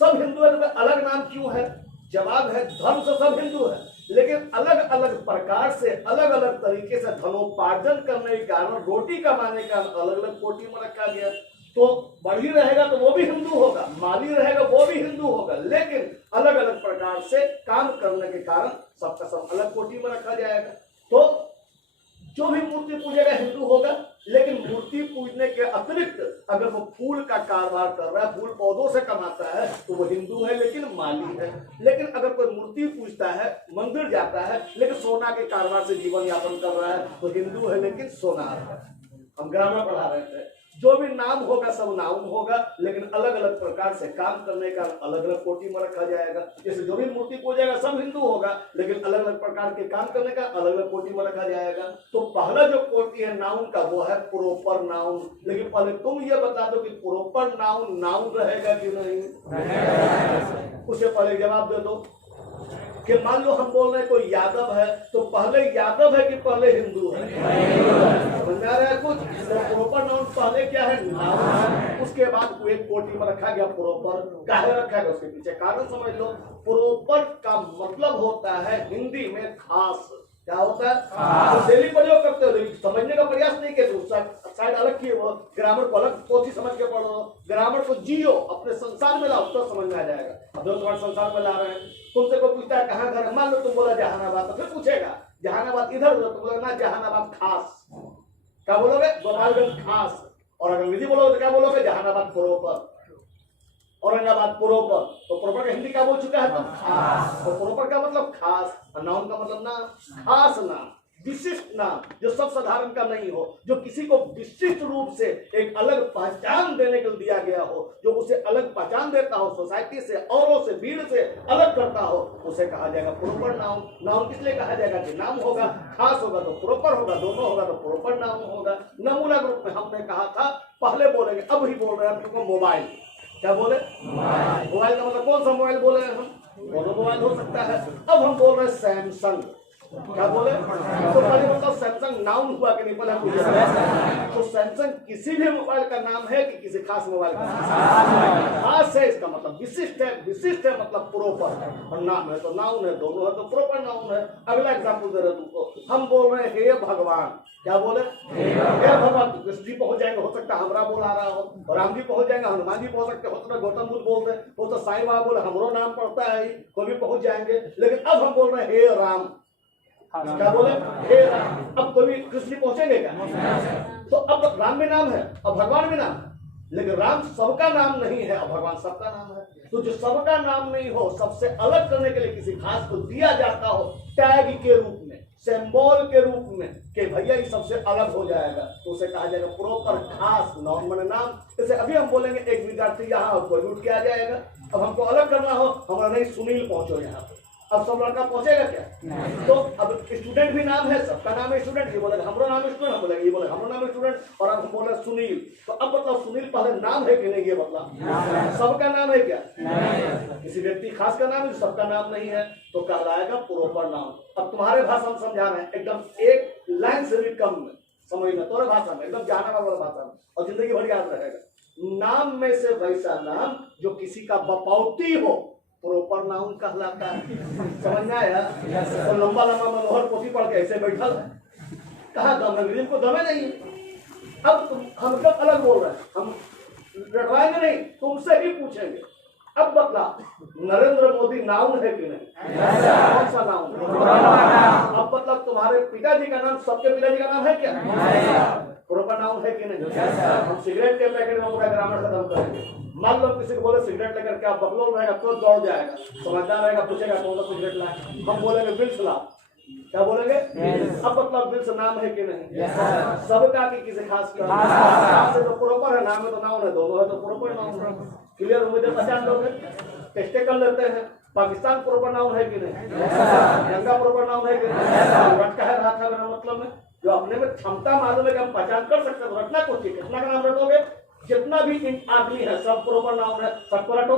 सब हिंदू है तो अलग नाम क्यों है? जवाब है धर्म से सब हिंदू है, लेकिन अलग अलग प्रकार से, अलग अलग तरीके से धनोपार्जन करने के कारण, रोटी कमाने का अलग अलग कोटि में रखा गया। तो बढ़ी रहेगा तो वो भी हिंदू होगा, माली रहेगा वो भी हिंदू होगा, लेकिन अलग अलग प्रकार से काम करने के कारण सबका सब अलग कोटि में रखा जाएगा। तो जो भी मूर्ति पूजेगा हिंदू होगा, लेकिन मूर्ति पूजने के अतिरिक्त अगर वो फूल का कारोबार कर रहा है, फूल पौधों से कमाता है, तो वो हिंदू है लेकिन माली है। लेकिन अगर कोई मूर्ति पूजता है, मंदिर जाता है, लेकिन सोना के कारोबार से जीवन यापन कर रहा है, तो हिंदू है लेकिन सोनार है। हम ग्रामर पढ़ा रहे थे। जो भी नाम होगा सब नाउन होगा, लेकिन अलग अलग प्रकार से काम करने का अलग अलग कोटि में रखा जाएगा। जैसे जो भी मूर्ति पूजेगा सब हिंदू होगा, लेकिन अलग अलग प्रकार के काम करने का अलग अलग कोटि में रखा जाएगा। तो पहला जो कोटि है नाउन का वो है प्रॉपर नाउन। लेकिन पहले तुम ये बता दो कि प्रॉपर नाउन नाउन रहेगा कि नहीं, उसे पहले जवाब दे दो। कि मान लो हम बोल रहे हैं कोई यादव है, तो पहले यादव है कि पहले हिंदू है? समझ में आ रहा है कुछ? तो प्रॉपर नाउन पहले क्या है? नाउन। उसके बाद एक कोटि में रखा गया प्रॉपर। काहे रखा गया उसके पीछे कारण समझ लो। प्रॉपर का मतलब होता है हिंदी में खास। क्या होता है? तो डेली प्रयोग करते हो, समझने का प्रयास नहीं किया, साइड अलग किए वो ग्रामर को अलग पोथी समझ के पढ़ो, ग्रामर को जियो, अपने संसार में लाओ तो समझ में आ जाएगा। अब जो तुम्हारे संसार में ला रहे हैं, तुमसे कोई पूछता है कहाँ घर है, मान लो तुम बोला जहानाबाद, तो फिर पूछेगा जहानाबाद इधर उधर, तुम बोलोगे ना जहानाबाद खास। क्या बोलोगे? गोपालगंज खास। और अगर विधि बोलोगे तो क्या बोलोगे? Jahanabad proper, Aurangabad proper. तो प्रॉपर का हिंदी क्या बोल चुका है तुम? खास। तो प्रॉपर का मतलब खास, और नाउन का मतलब नाम, खास नाम, विशिष्ट नाम, जो सब साधारण का नहीं हो, जो किसी को विशिष्ट रूप से एक अलग पहचान देने के लिए दिया गया हो, जो उसे अलग पहचान देता हो, सोसाइटी से, औरों से, भीड़ से अलग करता हो, उसे कहा जाएगा प्रॉपर नाउन। नाउन किस लिए कहा जाएगा? कि नाम होगा, खास होगा तो प्रॉपर होगा, दोनों होगा तो प्रॉपर नाउन होगा। नमूना ग्रुप में हमने कहा था पहले बोलेंगे, अब ही बोल रहे हैं आपको मोबाइल। क्या बोले? मोबाइल का मतलब कौन सा मोबाइल बोले हम? दोनों मोबाइल हो सकता है। अब हम बोल रहे हैं सैमसंग। क्या बोले? तो पहले मतलब सैमसंग नाउन हुआ कि नहीं? पहले तो सैमसंग किसी भी मोबाइल का नाम है कि किसी खास मोबाइल का? खास है, इसका मतलब विशिष्ट है। विशिष्ट है मतलब प्रॉपर, और नाम है तो नाउन है, दोनों है तो प्रॉपर नाउन है। अगला एग्जाम्पल दे रहे तुमको, हम बोल रहे हैं हे भगवान। क्या बोले? हे भगवान। तो कृष्ण जी पहुंच जाएंगे, हो सकता है हमरा बोल आ रहा हो, और राम जी पहुंच जाएंगे, हनुमान जी पहुंच सकते हो सकता है गौतम बुद्ध बोल रहे, वो तो साईं बाबा बोले हमरो नाम पड़ता है, कोई भी पहुंच जाएंगे। लेकिन अब हम बोल रहे हैं हे राम। क्या बोले? हे राम। अब कोई कृष्ण जी पहुंचेंगे क्या? तो अब राम भी नाम है और भगवान भी नाम है, लेकिन राम सबका नाम नहीं है और भगवान सबका नाम है। तो जो सबका नाम नहीं हो, सबसे अलग करने के लिए किसी खास को दिया जाता हो टैग के रूप में, सिंबल के रूप में, कि भैया ये सबसे अलग हो जाएगा, तो उसे कहा जाएगा प्रॉपर खास नाउन माने नाम। जैसे अभी हम बोलेंगे एक विद्यार्थी यहाँ और कोई उठ के आ जाएगा, अब हमको अलग करना हो, हमारा नहीं सुनील पहुंचो यहाँ पे, अब सब लड़का पहुंचेगा क्या? तो अब स्टूडेंट भी नाम है, सबका नाम है स्टूडेंट, ये बोलेगा हमारा नाम स्टूडेंट, हम बोलेगा ये बोलेगा हमारा नाम स्टूडेंट, और अब हम बोले सुनील। तो अब मतलब सुनील पहले नाम है कि नहीं? ये मतलब सबका नाम है क्या? किसी व्यक्ति खास का नाम है, सबका नाम नहीं है, तो कहलाएगा प्रॉपर नाउन। अब तुम्हारे भाषा में समझा रहे हैं, एकदम एक लाइन से भी कम में समझना, तुम्हारे भाषा में एकदम जाना वाला भाषा में, और जिंदगी भर याद रहेगा। नाम में से वैसा नाम जो किसी का बपौती हो, प्रॉपर नाउन कहलाता है। समझ में आया? तो लंबा लंबा मनोहर पोथी पढ़ के ऐसे बैठल, कहा दम अंग्रेजी को दमे नहीं। अब हम सब अलग बोल रहे हैं, हम रटवाएंगे नहीं, तुमसे ही पूछेंगे। अब बतला, नरेंद्र मोदी नाउन है कि नहीं? कौन सा नाउन? अब मतलब तुम्हारे पिताजी का नाम, सबके पिताजी का नाम है क्या? प्रॉपर नाउन है कि नहीं? हम सिगरेट के पैकेट में पूरा ग्रामर खत्म करेंगे। मान लो किसी को बोले सिगरेट लेकर क्या बकलोल रहेगा, तो दौड़ जाएगा, समझदार रहेगा, पूछेगा कौन सा सिगरेट लाए, हम बोलेंगे बिल्स ला। क्या बोलेंगे? अब मतलब बिल्स नाम है कि नहीं? सबका कि किसी खास का? खास है तो प्रॉपर है, नाम है तो नाउन है, दोनों है तो प्रॉपर नाउन है। क्लियर? मुझे पहचान लोगे? टेस्टे कर लेते हैं। पाकिस्तान प्रॉपर नाउन है कि नहीं? गंगा प्रॉपर नाउन है कि नहीं? रटका है रहा था मेरा मतलब में, जो अपने में क्षमता मालूम है कि हम पहचान कर सकते हैं, रटना कुछ है। कितना का नाम रटोगे? जितना भी आदमी है सब प्रॉपर नाउन है, सबको रटो,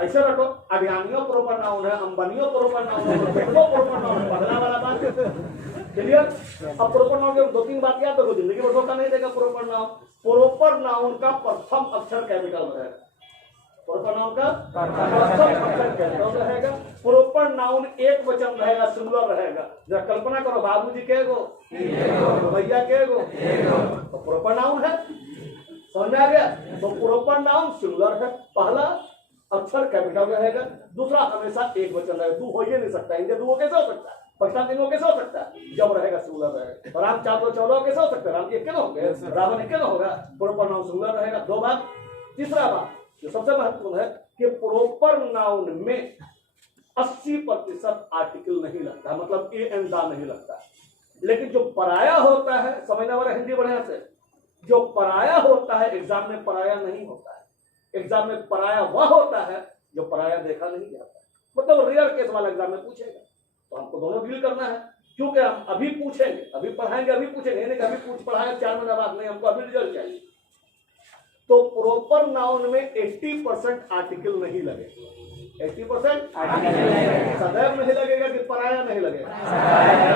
ऐसे रटो। अभियानियों प्रॉपर नाउन है, अंबानियों प्रॉपर नाउन है, प्रॉपर नाउन है, पगला वाला बात। क्लियर? अब प्रॉपर नाउन के दो तीन बात याद रखो, जिंदगी में धोखा नहीं देगा। प्रॉपर नाउन, प्रॉपर नाउन का प्रथम अक्षर कैपिटल रहेगा। प्रॉपर नाउन का प्रथम अक्षर कैपिटल रहेगा। प्रॉपर नाउन एक वचन रहेगा, सिंगुलर रहेगा। जरा कल्पना करो, बाबूजी के गो, भैया के गो, तो प्रॉपर नाउन है। समझ आ गया? तो प्रॉपर नाउन सिंगुलर है, पहला अक्षर कैपिटल रहेगा, दूसरा हमेशा एक वचन रहेगा। दो हो ही नहीं सकता, इंडिया दो कैसे हो सकता है? पाकिस्तान तीनों कैसे हो सकता है? जब रहेगा सिंगुलर रहेगा। और राम 4 14 कैसे हो सकता है? राम जी अकेले होंगे, रावण अकेले होगा, प्रॉपर नाउन सिंगुलर रहेगा। दो बात। तीसरा बात जो सबसे महत्वपूर्ण है कि प्रॉपर नाउन में 80% आर्टिकल नहीं लगता, मतलब ए एंड दा नहीं लगता। लेकिन जो पराया होता है, समझने वाला हिंदी बढ़िया से, जो पराया होता है एग्जाम में पराया नहीं होता है। एग्जाम में पराया वह होता है जो पराया देखा नहीं जाता, मतलब रियल केस वाला एग्जाम में पूछेगा। तो हमको दोनों डील करना है, क्योंकि हम अभी पूछेंगे, अभी पढ़ाएंगे, अभी पूछेंगे, नहीं अभी पूछ पढ़ाएंगे 4 महीने बाद, नहीं, हमको अभी रिजल्ट चाहिए। तो प्रॉपर नाउन में 80% आर्टिकल नहीं लगेगा। 80% सदैव नहीं लगेगा कि पराया नहीं लगेगा,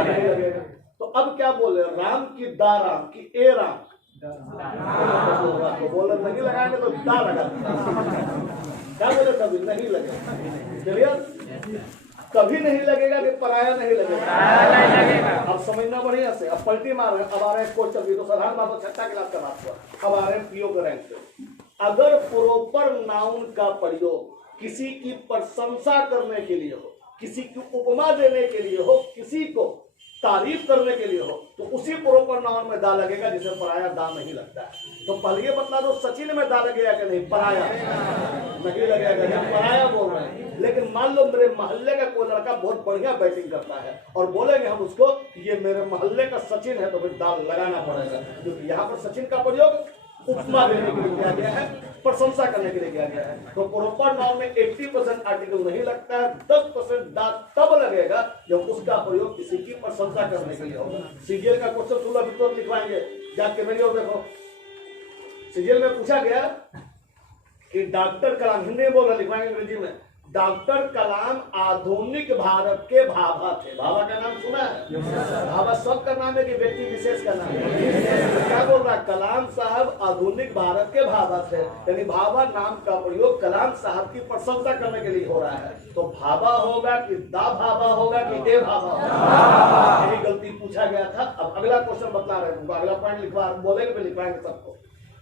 नहीं लगेगा। तो अब क्या बोले, राम की दा राम की ए राम, तो बोले नहीं लगाएंगे तो दा लगा, क्या बोले कभी नहीं लगेगा। क्लियर? कभी नहीं लगेगा कि पराया नहीं लगेगा। अब समझना बढ़िया से। अब पलटी मार रहे हैं, अब आ रहे हैं कोर्स चल रही, तो साधारण बात, 6th क्लास का बात हुआ, अब आ रहे हैं पीओ के रैंक पे। अगर प्रॉपर नाउन का प्रयोग किसी की प्रशंसा करने के लिए हो, किसी की उपमा देने के लिए हो, किसी को तारीफ करने के लिए हो, तो उसी प्रॉपर नाउन में दा लगेगा जिसे पराया दा नहीं लगता है। तो पहले ये बता दो, सचिन में दा लगेगा कि नहीं, पराया नहीं लगेगा, जब पराया बोल रहे हैं। लेकिन मान लो मेरे मोहल्ले का कोई लड़का बहुत बढ़िया बैटिंग करता है और बोलेंगे हम उसको ये मेरे मोहल्ले का सचिन है, तो फिर दाल लगाना पड़ेगा, क्योंकि यहाँ पर सचिन का प्रयोग उपमा देने के लिए किया गया है, प्रशंसा करने के लिए किया गया है। तो प्रॉपर नाउन में 80% आर्टिकल नहीं लगता है, 10% दा तब लगेगा जब उसका प्रयोग किसी की प्रशंसा करने के लिए होगा। सीजीएल का क्वेश्चन 16 भी लिखवाएंगे, जाके मेरी ओर देखो। सीजीएल में पूछा गया कि डॉक्टर कलाम, हिंदी में बोल रहा, लिखवाएंगे अंग्रेजी में, डॉक्टर कलाम आधुनिक भारत के भाभा थे। भाभा का नाम सुना है? भाभा सबका नाम है कि व्यक्ति विशेष का नाम है? क्या बोल रहा है, कलाम साहब आधुनिक भारत के भाभा थे, यानी भाभा नाम का प्रयोग कलाम साहब की प्रशंसा करने के लिए हो रहा है। तो भाभा होगा कि दा भाभा होगा कि दे भाभा होगा, यही गलती पूछा गया था। अब अगला क्वेश्चन बता रहे हैं, अगला पॉइंट लिखवा बोलेंगे, लिखवाएंगे सबको।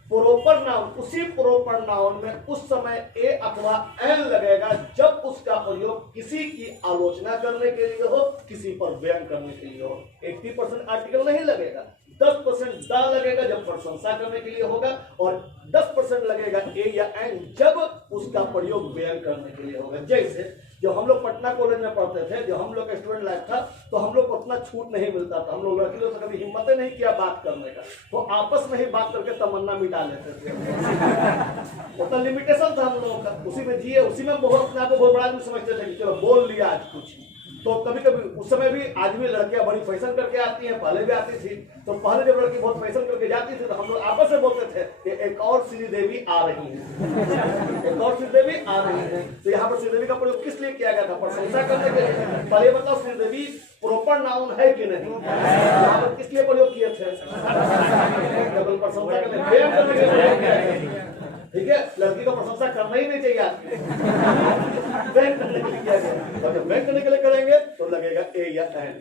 प्रॉपर नाउन, उसी प्रॉपर नाउन में उस समय ए अथवा एन लगेगा जब उसका प्रयोग किसी की आलोचना करने के लिए हो, किसी पर व्यंग करने के लिए हो। 80% आर्टिकल नहीं लगेगा, 10% दा लगेगा जब प्रशंसा करने के लिए होगा, और 10% लगेगा ए या एन जब उसका प्रयोग व्यंग करने के लिए होगा। जैसे जब हम लोग पटना कॉलेज में पढ़ते थे, जब हम लोग का स्टूडेंट लाइफ था, तो हम लोग को उतना छूट नहीं मिलता था, हम लोग लड़की लोग से कभी हिम्मत नहीं किया बात करने का, तो आपस में ही बात करके तमन्ना मिटा लेते थे। उतना लिमिटेशन था हम लोगों का, उसी में जिए, उसी में बहुत अपने आप को बहुत बड़ा आदमी समझते थे कि चलो बोल लिया आज कुछ। तो कभी कभी उस समय भी आदमी लड़कियां बड़ी फैशन करके आती हैं, पहले भी आती थी, तो पहले जब लड़की बहुत फैशन करके जाती थी तो हम लोग आपस में बोलते थे कि एक और श्रीदेवी आ रही है, एक और श्रीदेवी आ रही है। तो यहाँ पर श्रीदेवी का प्रयोग किस लिए किया गया था, प्रशंसा करने के लिए। पहले बताओ श्रीदेवी प्रॉपर नाउन है कि नहीं, यहाँ पर किस लिए प्रयोग किए थे, केवल प्रशंसा करने के लिए। ठीक है, लड़की को प्रशंसा करना ही नहीं चाहिए आपको, बैंक करने के लिए किया गया, और जब बैंक करने के लिए करेंगे तो लगेगा ए या एन।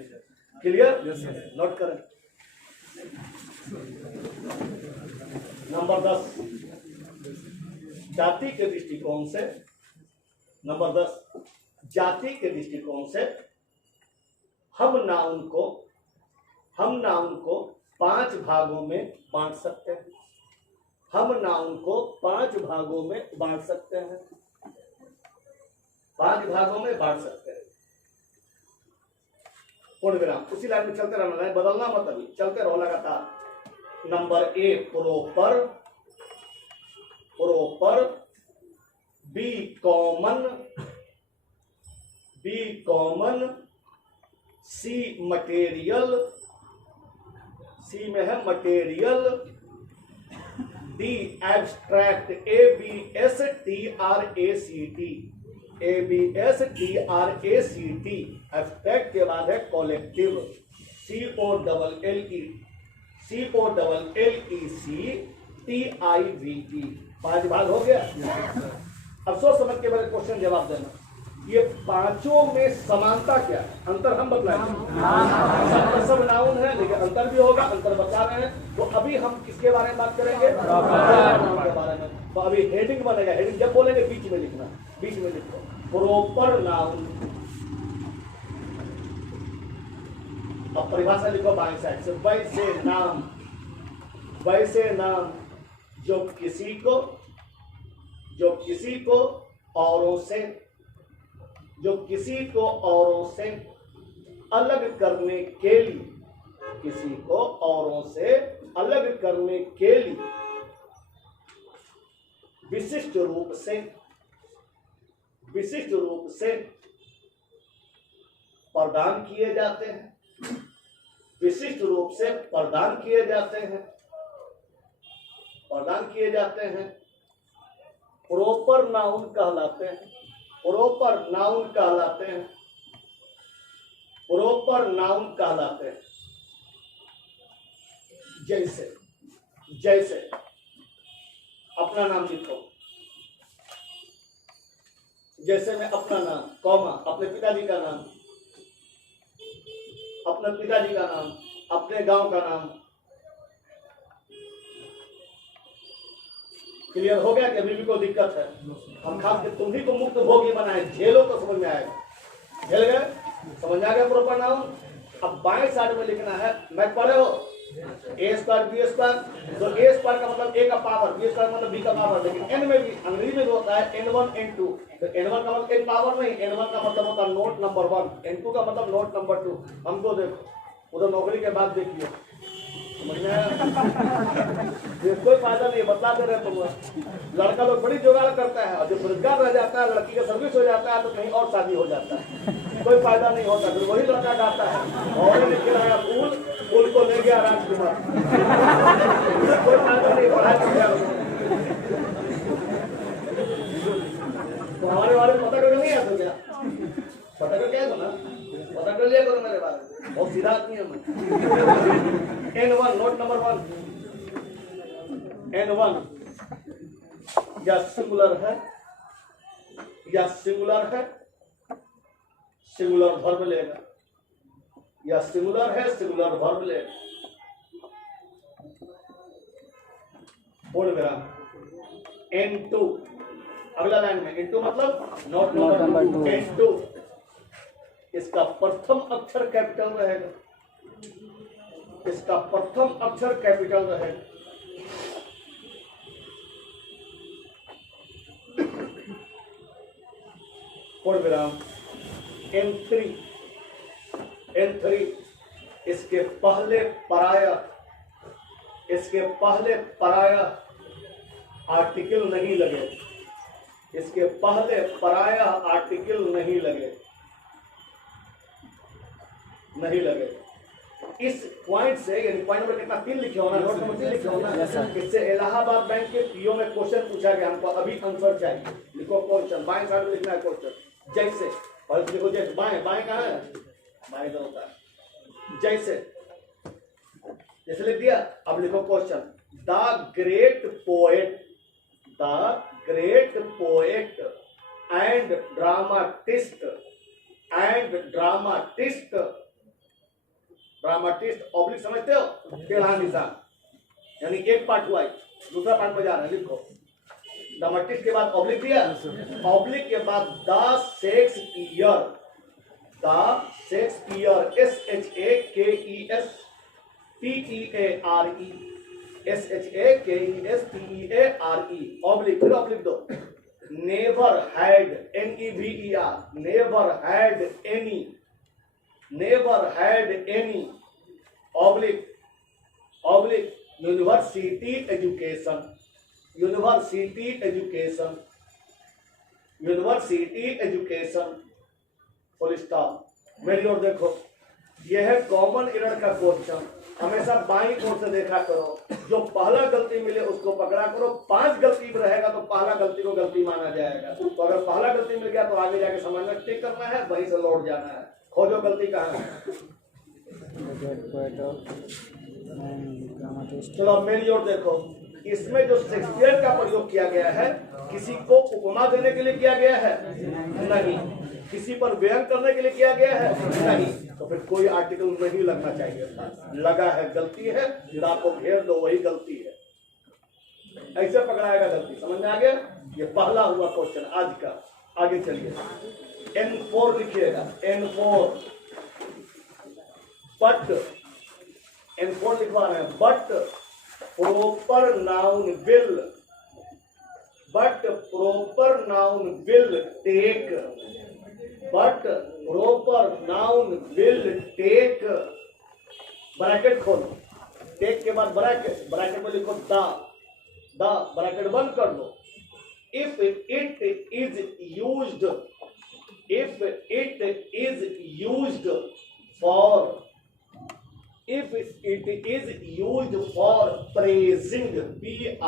क्लियर? नोट करें। नंबर 10, जाति के दृष्टिकोण से, नंबर 10, जाति के दृष्टिकोण से हम नाउन को 5 भागों में बांट सकते हैं। हम नाउन को 5 भागों में बांट सकते हैं, 5 भागों में बांट सकते हैं। पूर्ण विराम, उसी लाइन में चलते रहना है, बदलना मत, अभी चलते रहो लगातार। Number A proper, B common, C material, C में है material, D abstract, ABSTRACT, abstract के बाद है कॉलेक्टिव, COLLECTIVE। 5 भाग हो गया। अब सोच समझ के मेरे क्वेश्चन जवाब देना, ये पांचों में समानता क्या है, अंतर हम बतलाएंगे। सब नाउन है लेकिन अंतर भी होगा, अंतर बता रहे हैं। तो अभी हम किसके बारे में बात करेंगे, नाउन के बारे में। तो अभी हेडिंग बनेगा, हेडिंग जब बोलेंगे बीच में लिखना, बीच में लिखो प्रॉपर नाउन। अब परिभाषा लिखो बाएं साइड से, वैसे नाम जो किसी को औरों से अलग करने के लिए, किसी को औरों से अलग करने के लिए विशिष्ट रूप से प्रदान किए जाते हैं, विशिष्ट रूप से प्रदान किए जाते हैं, प्रॉपर नाउन कहलाते हैं, प्रॉपर नाउन कहलाते हैं। जैसे अपना नाम लिखो, जैसे मैं अपना नाम कॉमा अपने पिताजी का नाम, अपने गांव का नाम। क्लियर हो गया कि अभी भी कोई दिक्कत है? हम खास के तुम्ही को मुक्त भोगी बनाए, झेलो तो समझ में आएगा। झेल गए? समझ आ गया प्रॉपर नाउन? अब बाएं साइड में लिखना है, मैं पढ़े हो ए स्क्वायर बी स्क्वायर, तो ए स्क्वायर का मतलब ए का पावर, बी स्क्वायर मतलब बी का पावर, लेकिन एन में भी अंग्रेजी में होता है n1 n2, तो n1 का मतलब एन पावर नहीं, n1 का मतलब होता है नोट नंबर 1, n2 का मतलब नोट नंबर 2। हमको देखो उधर नौकरी के बाद देखिए, समझ में आया? कोई फायदा नहीं, बतला दे रहे तुम। लड़का लोग बड़ी जुगाड़ करता है और जब बेरोजगार रह जाता है, लड़की का सर्विस हो जाता है तो कहीं और शादी हो जाता है, कोई फायदा नहीं होता। फिर वही लड़का गाता है और ने खिलाया फूल को ले गया राजकुमार। कोई फायदा नहीं, पढ़ाई कर गया। तो हमारे बारे में पता करके नहीं आता क्या? पता कर क्या ना, पता कर लिया करो मेरे बारे में, बहुत सीधा आदमी है मैं। N1 नोट नंबर 1, N1 या सिंगुलर है सिंगुलर वर्ब लेगा, या सिंगुलर है सिंगुलर वर्ब लेगा। पूर्ण विराम। N2 अगला लाइन में N2 मतलब नोट नंबर 2, N2 इसका प्रथम अक्षर कैपिटल रहेगा, पूर्ण विराम। N3 इसके पहले पराया आर्टिकल नहीं लगे, नहीं लगे। इस पॉइंट से, यानी पॉइंट नंबर कितना 3 लिखे होना, नोट नंबर 3 लिखे होना। इससे इलाहाबाद बैंक के पीओ में क्वेश्चन पूछा गया, हमको अभी आंसर चाहिए। लिखो क्वेश्चन, बाएं साइड में लिखना है क्वेश्चन। जैसे और लिखो, जैसे बाएं कहाँ है? बाएं इधर होता है। जैसे लिख दिया। अब लिखो question, the great poet and dramatist oblique समझते हो? टेढ़ा निशान, यानी एक पार्ट हुआ, दूसरा पार्ट में जा रहा है। लिखो ड्रामाटिस्ट के बाद ऑब्लिक दिया, ऑब्लिक के बाद द शेक्सपियर SHAKESPEARE ऑब्लिक, फिर ऑब्लिक दो। Never had any oblique university education full stop. मेरी ओर देखो, यह है कॉमन एरर का क्वेश्चन। हमेशा बाईं ओर से देखा करो, जो पहला गलती मिले उसको पकड़ा करो। 5 गलती रहेगा तो पहला गलती को गलती माना जाएगा, तो अगर पहला गलती मिल गया तो आगे जाके समझना ठीक करना है, वहीं से लौट जाना है। खोजो गलती कहाँ है। चलो मेरी ओर देखो, इसमें जो शेक्सपियर का प्रयोग किया गया है, किसी को उपमा देने के लिए किया गया है? नहीं। किसी पर व्यंग करने के लिए किया गया है? नहीं। तो फिर कोई आर्टिकल नहीं लगना चाहिए था, लगा है, गलती है, फिर आपको घेर दो, वही गलती है। ऐसे पकड़ाएगा गलती। समझ में आ गया? ये पहला हुआ क्वेश्चन आज का। आगे चलिए, N4 लिखिएगा, N4 बट, N4 लिखवा रहे हैं, but proper noun will take, bracket खोलो, टेक के बाद ब्रैकेट, ब्रैकेट में लिखो द ब्रैकेट बंद कर दो। If it is used, if it is used for, if it is used for praising, praising,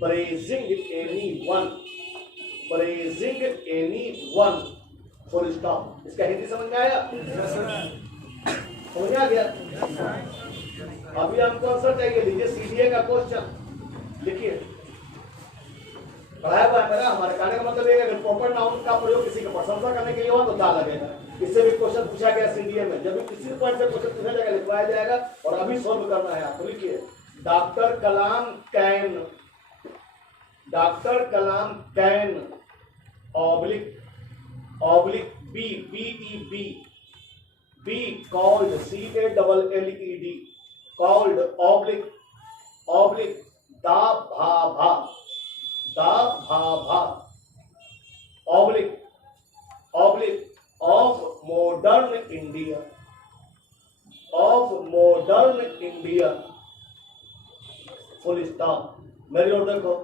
praising anyone, praising anyone, full stop। इसका हिंदी समझ में आया? समझ में आ गया? अभी हमको आंसर चाहिए, लीजिए सीडीए का क्वेश्चन लिखिए। पढ़ाया हुआ है मेरा, हमारे कहने का मतलब ये है कि प्रॉपर नाउन का प्रयोग किसी का प्रशंसा करने के लिए हो तो दा लगेगा। इससे भी क्वेश्चन पूछा गया सीडीए में, जब भी किसी पॉइंट से क्वेश्चन पूछा जाएगा लिखवाया जाएगा और अभी सॉल्व करना है आपको। लिखिए doctor Kalam can, doctor Kalam can oblique, oblique be, BEB, be called, CALLED, called oblique, oblique the Bhabha, the Bhabha, oblique, oblique of modern India, of modern India, full stop। मेरी ओर देखो,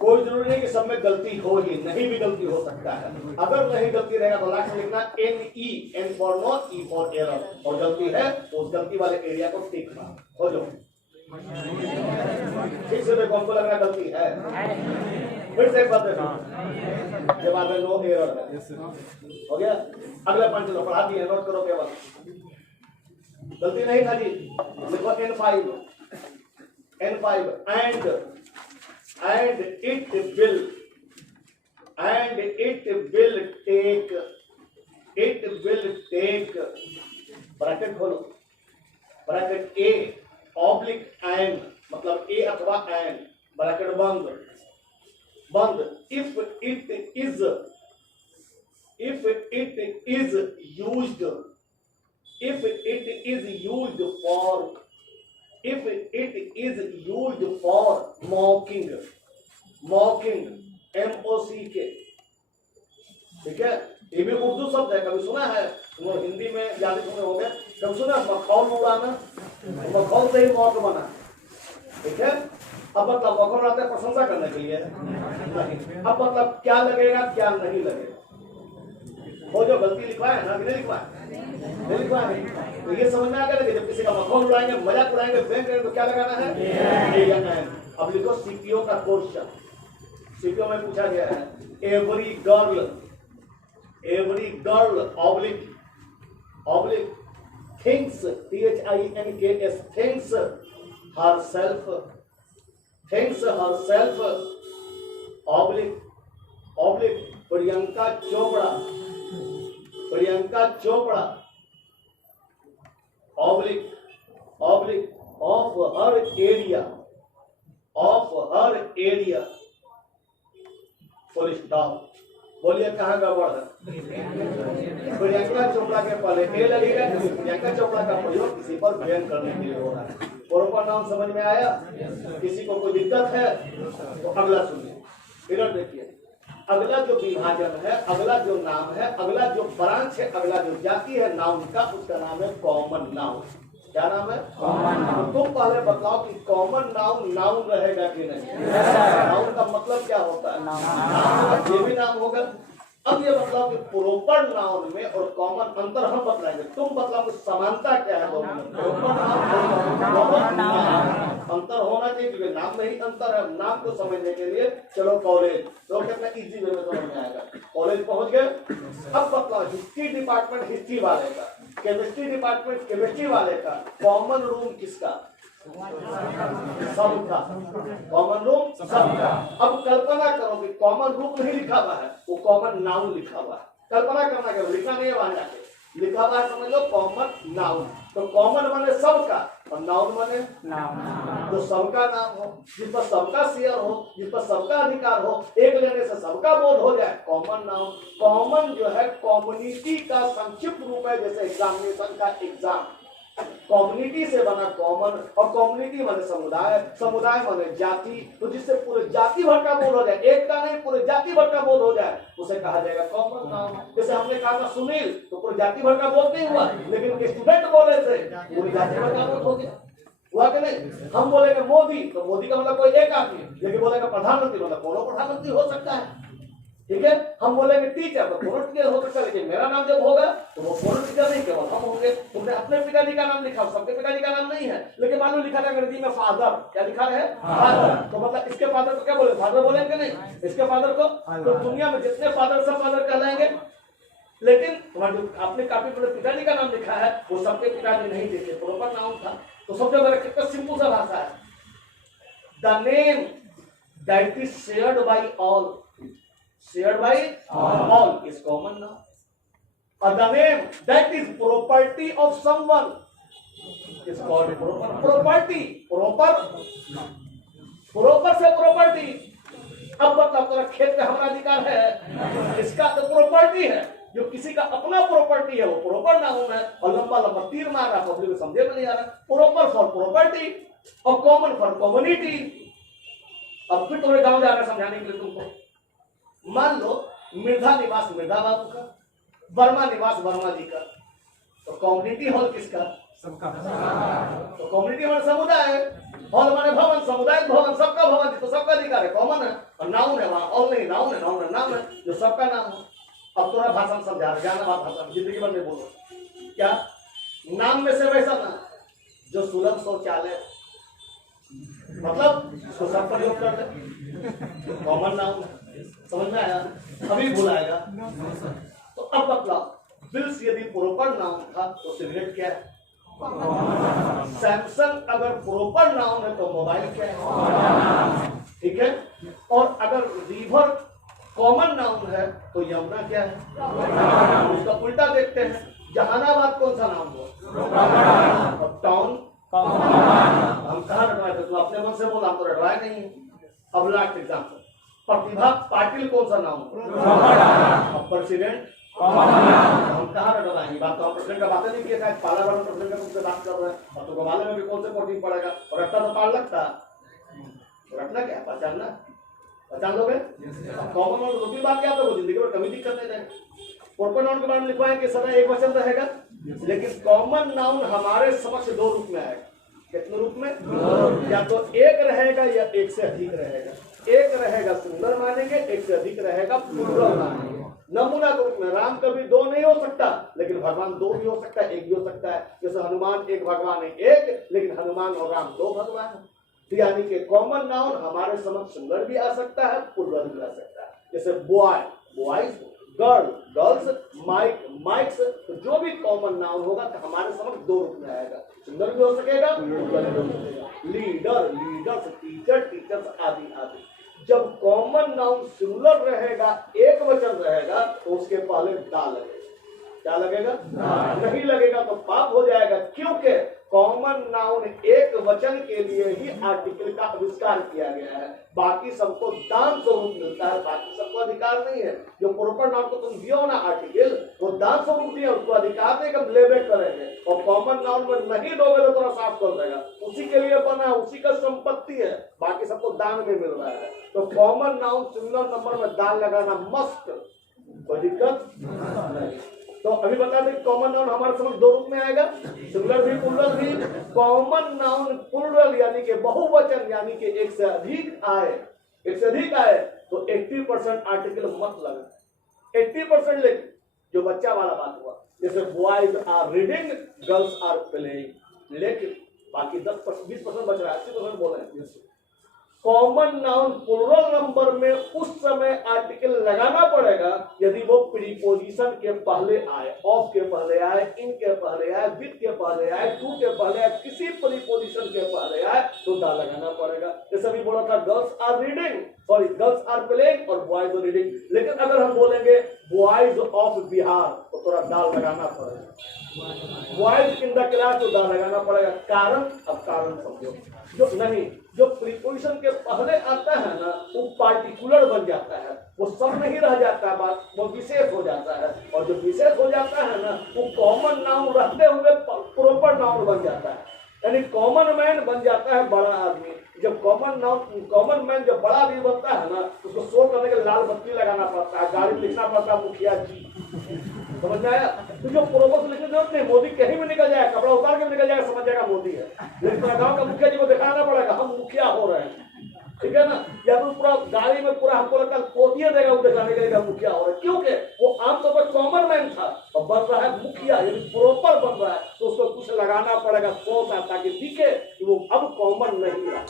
कोई जरूरी नहीं कि सब में गलती हो ही, नहीं भी गलती हो सकता है। अगर नहीं गलती रहेगा तो लास्ट में लिखना NE, N for no, E for error, और गलती है तो उस गलती वाले एरिया को टिक मारो। हो जाओ ठीक से देखो, हमको लग रहा गलती है, फिर से एक बार देखो, ये बात है नो एरर है। हो गया? अगला पॉइंट चलो पढ़ा दिए, नोट करो केवल, गलती नहीं था जी। लिखो N5, N5 and it will, and it will take, it will take, bracket खोलो, ब्रैकेट A ऑब्लिक एंड, मतलब A अथवा एंड, ब्रैकेट बंद, बंद। if it is, if it is used, if it is used for, if it is used for mocking, mocking, MOCK, ठीक है? ये भी उर्दू शब्द है, कभी सुना है? तुम हिंदी में ज्यादा सुने होंगे, कभी सुना मखौल उड़ाना, मखौल से ही मौत बना, ठीक है? अब मतलब मखौल उड़ाते हैं प्रशंसा करने के लिए नहीं। अब मतलब क्या लगेगा क्या नहीं लगेगा, वो जो गलती लिखवाया है ना, कि नहीं लिखवाया, नहीं लिखवाया है, तो ये समझ में आ गया कि जब किसी का मखौल उड़ाएंगे, मजाक उड़ाएंगे, बैंक करेंगे तो क्या लगाना है? अब लिखो सीपीओ का क्वेश्चन, सीपीओ में पूछा गया है every girl, every girl oblique, oblique thinks, THINKS, thinks herself, thinks herself, oblique, oblique Priyanka Chopra, Priyanka Chopra, oblique, oblique of her area, of her area, full stop. बोलिए कहाँ गड़बड़ है? प्रियंका चोपड़ा के पहले ए लगेगा, प्रियंका चोपड़ा का प्रयोग किसी पर व्यंग करने के लिए हो रहा है। प्रॉपर नाम समझ में आया? किसी को कोई दिक्कत है तो अगला सुनिए, इधर देखिए। अगला जो विभाजन है, अगला जो नाम है, अगला जो ब्रांच है, अगला जो जाति है नाउन का, उसका नाम है कॉमन नाउन। क्या नाम है? Common noun. तुम पहले बताओ कि कॉमन नाउन नाउन रहेगा कि नहीं? नाउन का मतलब क्या होता है? नाउन, ये भी नाम होगा। अब ये बताओ कि प्रॉपर नाउन में और कॉमन अंतर हम बतलाएंगे, तुम बताओ कि समानता क्या है दोनों में? प्रॉपर नाउन, अंतर होना चाहिए क्योंकि नाम में ही अंतर है। नाम को समझने के लिए चलो कॉलेज, तो कितना इजी वे में समझ में आएगा। कॉलेज पहुंच गए, अब बताओ हिस्ट्री डिपार्टमेंट हिस्ट्री वाले का, केमिस्ट्री डिपार्टमेंट केमिस्ट्री वाले का, कॉमन रूम किसका? सबका, कॉमन रूम सबका। अब कल्पना करो कि कॉमन रूम नहीं लिखा हुआ है, वो कॉमन नाउन लिखा हुआ है। कल्पना करना क्या, लिखा नहीं है वहां जाके, लिखा हुआ है, समझ लो कॉमन नाउन। तो कॉमन माने सबका और नाउन माने नाउन, तो सबका नाम हो, जिस पर सबका शेयर हो, जिस पर सबका अधिकार हो, एक लेने से सबका बोध हो जाए, कॉमन नाउन। कॉमन जो है कम्युनिटी का संक्षिप्त रूप है, जैसे एग्जामिनेशन का एग्जाम, कम्युनिटी से बना कॉमन, और कम्युनिटी माने समुदाय, समुदाय माने जाति। तो जिससे पूरे जाति भर का बोध हो जाए, एक का नहीं पूरे जाति भर का बोध हो जाए, उसे कहा जाएगा कॉमन नाउन। जैसे हमने कहा था सुनील, तो पूरे जाति भर का बोध नहीं हुआ, लेकिन उनके स्टूडेंट बोले थे पूरी जाति भर का बोध हो गया, हुआ कि नहीं। हम बोलेंगे मोदी, तो मोदी का मतलब कोई एक आदमी, लेकिन बोलेंगे प्रधानमंत्री मतलब दोनों प्रधानमंत्री हो सकता है, ठीक है। हम बोलेंगे टीचर, तो दोनों टीचर हो सकता है, लेकिन मेरा नाम जब होगा तो वो दोनों टीचर नहीं, केवल हम होंगे। तुमने अपने पिताजी का नाम लिखा, सबके पिताजी का नाम नहीं है, लेकिन मान लो लिखा था अंग्रेजी में फादर, क्या लिखा है फादर, तो मतलब इसके फादर को क्या बोले, फादर बोलेंगे नहीं, इसके फादर को। तो दुनिया में जितने फादर सब फादर कहलाएंगे, लेकिन तुम्हारे जो आपने काफी बड़े पिताजी का नाम लिखा है वो सबके पिताजी नहीं देखे, प्रॉपर नाम था। तो सब जगह कितना सिंपल सा भाषा है, the name that is shared by all, shared by all is common now. Or the name that is property of someone is called property. Proper से property। अब मतलब तेरा खेत में हमारा अधिकार है, इसका तो प्रॉपर्टी है, जो किसी का अपना प्रॉपर्टी है वो प्रॉपर नाउन है। और लंबा लंबा तीर मार रहा, पब्लिक को समझे में नहीं आ रहा। प्रॉपर फॉर प्रॉपर्टी और कॉमन फॉर कम्युनिटी। अब फिर तुम्हें गांव जाकर समझाने के लिए तुमको, मान लो मृधा निवास मृधा बाबू का, वर्मा निवास वर्मा जी का, तो कम्युनिटी हॉल किसका, सबका। तो कम्युनिटी हॉल समुदाय, हॉल माने भवन, समुदाय भवन, सबका भवन, तो सबका अधिकार है, कॉमन है। और नाउन है वहां, ऑल नहीं, नाउन है, नाउन है, नाम है जो सबका नाम हो। अब थोड़ा भाषा में समझा, ज्ञान बात भाषा जिंदगी भर में बोलो क्या, नाम में से वैसा ना जो सुलभ शौचालय, मतलब उसको सब प्रयोग कर ले, कॉमन नाउन है। समझ में आया, अभी बुलाएगा। तो अब मतलब बिल्स यदि प्रॉपर नाउन था तो सिगरेट क्या है, सैमसंग अगर प्रॉपर नाउन है तो मोबाइल क्या है, ठीक है। और अगर रिवर कॉमन नाउन है तो यमुना क्या है। उसका उल्टा देखते हैं, जहानाबाद कौन सा नाम हुआ, और टाउन। हम कहाँ रटवाए थे, तो अपने मन से बोला, हम तो रटवाए नहीं। अब लास्ट एग्जाम्पल, प्रतिभा पाटिल कौन सा नाम, अब प्रेसिडेंट, हम कहाँ रटवाएंगे, बात तो हम प्रेसिडेंट का बात नहीं किया था, पाला वाला प्रेसिडेंट का तुमसे बात कर रहे हैं, और तुमको मालूम है कि कौन से प्रोटीन पड़ेगा, और रटता तो पाल लगता, रटना क्या पहचानना, पहचान लोगे। कॉमन नाउन दो तीन बात क्या, तो वो जिंदगी में कभी दिक्कत नहीं रहेगी। प्रॉपर नाउन के बारे में लिखवाएंगे समय एक वचन रहेगा, लेकिन कॉमन नाउन हमारे समक्ष दो रूप में आएगा। कितने रूप में, या तो एक रहेगा या एक से अधिक रहेगा। एक रहेगा सिंगुलर मानेंगे, एक से अधिक रहेगा प्लूरल मानेंगे। नमूना के रूप में राम कभी दो नहीं हो सकता, लेकिन भगवान दो भी हो सकता है, एक भी हो सकता है। जैसे हनुमान एक भगवान है एक, लेकिन हनुमान और राम दो भगवान है। तो यानी कि कॉमन नाउन हमारे समक्ष सिंगुलर भी आ सकता है, प्लूरल भी आ सकता है। जैसे boy boys, girl girls, mike mikes, तो जो भी कॉमन नाउन होगा तो हमारे समक्ष दो रूप में आएगा, सिंगुलर भी हो सकेगा, प्लूरल भी हो सकेगा। लीडर लीडर्स, टीचर टीचर्स, आदि आदि। जब कॉमन नाउन सिंगुलर रहेगा, एक वचन रहेगा, तो उसके पहले दा लगेगा। क्या लगेगा, नहीं लगेगा तो पाप हो जाएगा, क्योंकि कॉमन नाउन एक वचन के लिए ही आर्टिकल का आविष्कार किया गया है। बाकी सबको दान स्वरूप मिलता है, बाकी सबको अधिकार नहीं है। जो प्रॉपर नाउन को तुम दियो ना आर्टिकल, वो दान स्वरूप दिया, उसको अधिकार नहीं, हम लेबेट करेंगे। और कॉमन नाउन में नहीं दोगे तो थोड़ा साफ कर देगा, उसी के लिए बना, उसी का संपत्ति है, बाकी सबको दान में मिल रहा है। तो कॉमन नाउन सिंगुलर नंबर में दान लगाना मस्ट, कोई दिक्कत नहीं। तो अभी बता दें कॉमन नाउन हमारे समझ दो रूप में आएगा, सिंगुलर भी प्लूरल भी। कॉमन नाउन प्लूरल यानी कि बहुवचन, यानी कि एक से अधिक आए, एक से अधिक आए तो 80% आर्टिकल मत लगा, 80% लेकिन जो बच्चा वाला बात हुआ, जैसे boys are reading, girls are playing, लेकिन बाकी 10% 20% बच रहा है, 80% बोल रहे हैं। कॉमन नाउन प्लूरल नंबर में उस समय आर्टिकल लगाना पड़ेगा यदि वो प्रीपोजिशन के पहले आए, ऑफ के पहले आए, इन के पहले आए, विद के पहले आए, टू के पहले आए, किसी प्रीपोजिशन के पहले आए तो दा लगाना पड़ेगा। जैसे अभी बोला था girls are reading, sorry girls are playing और बॉयज आर रीडिंग, लेकिन अगर हम बोलेंगे बॉयज ऑफ बिहार तो थोड़ा दाल लगाना पड़ेगा, बॉयज इन द क्लास तो दाल लगाना पड़ेगा। कारण, अब कारण समझो, जो नहीं, जो प्रीपोजिशन के पहले आता है ना वो पार्टिकुलर बन जाता है, वो सब नहीं रह जाता है, बात वो विशेष हो जाता है। और जो विशेष हो जाता है ना वो कॉमन नाउन रहते हुए प्रॉपर नाउन बन जाता है, यानी कॉमन मैन बन जाता है बड़ा आदमी। जब कॉमन मैन जब बड़ा आदमी बनता है ना, उसको शो करने के लिए लाल बत्ती लगाना पड़ता है, गाड़ी लिखना पड़ता है मुखिया जी, समझ में आया? तो जो प्रोमो से लिखने जरूरत नहीं, मोदी कहीं भी निकल जाएगा, कपड़ा उतार के भी निकल जाएगा, समझ जाएगा मोदी है। लेकिन पूरा गाँव का मुखिया जी को दिखाना पड़ेगा हम मुखिया हो रहे हैं, ठीक है ना? या तो पूरा गाड़ी में पूरा हमको लगता है पोतिया देगा वो दिखाने के लिए मुखिया हो रहा है, क्योंकि वो आमतौर पर कॉमन मैन था और बन रहा है मुखिया, यानी प्रॉपर बन रहा है, तो उसको कुछ लगाना पड़ेगा सोच ताकि दिखे कि वो अब कॉमन नहीं रहा,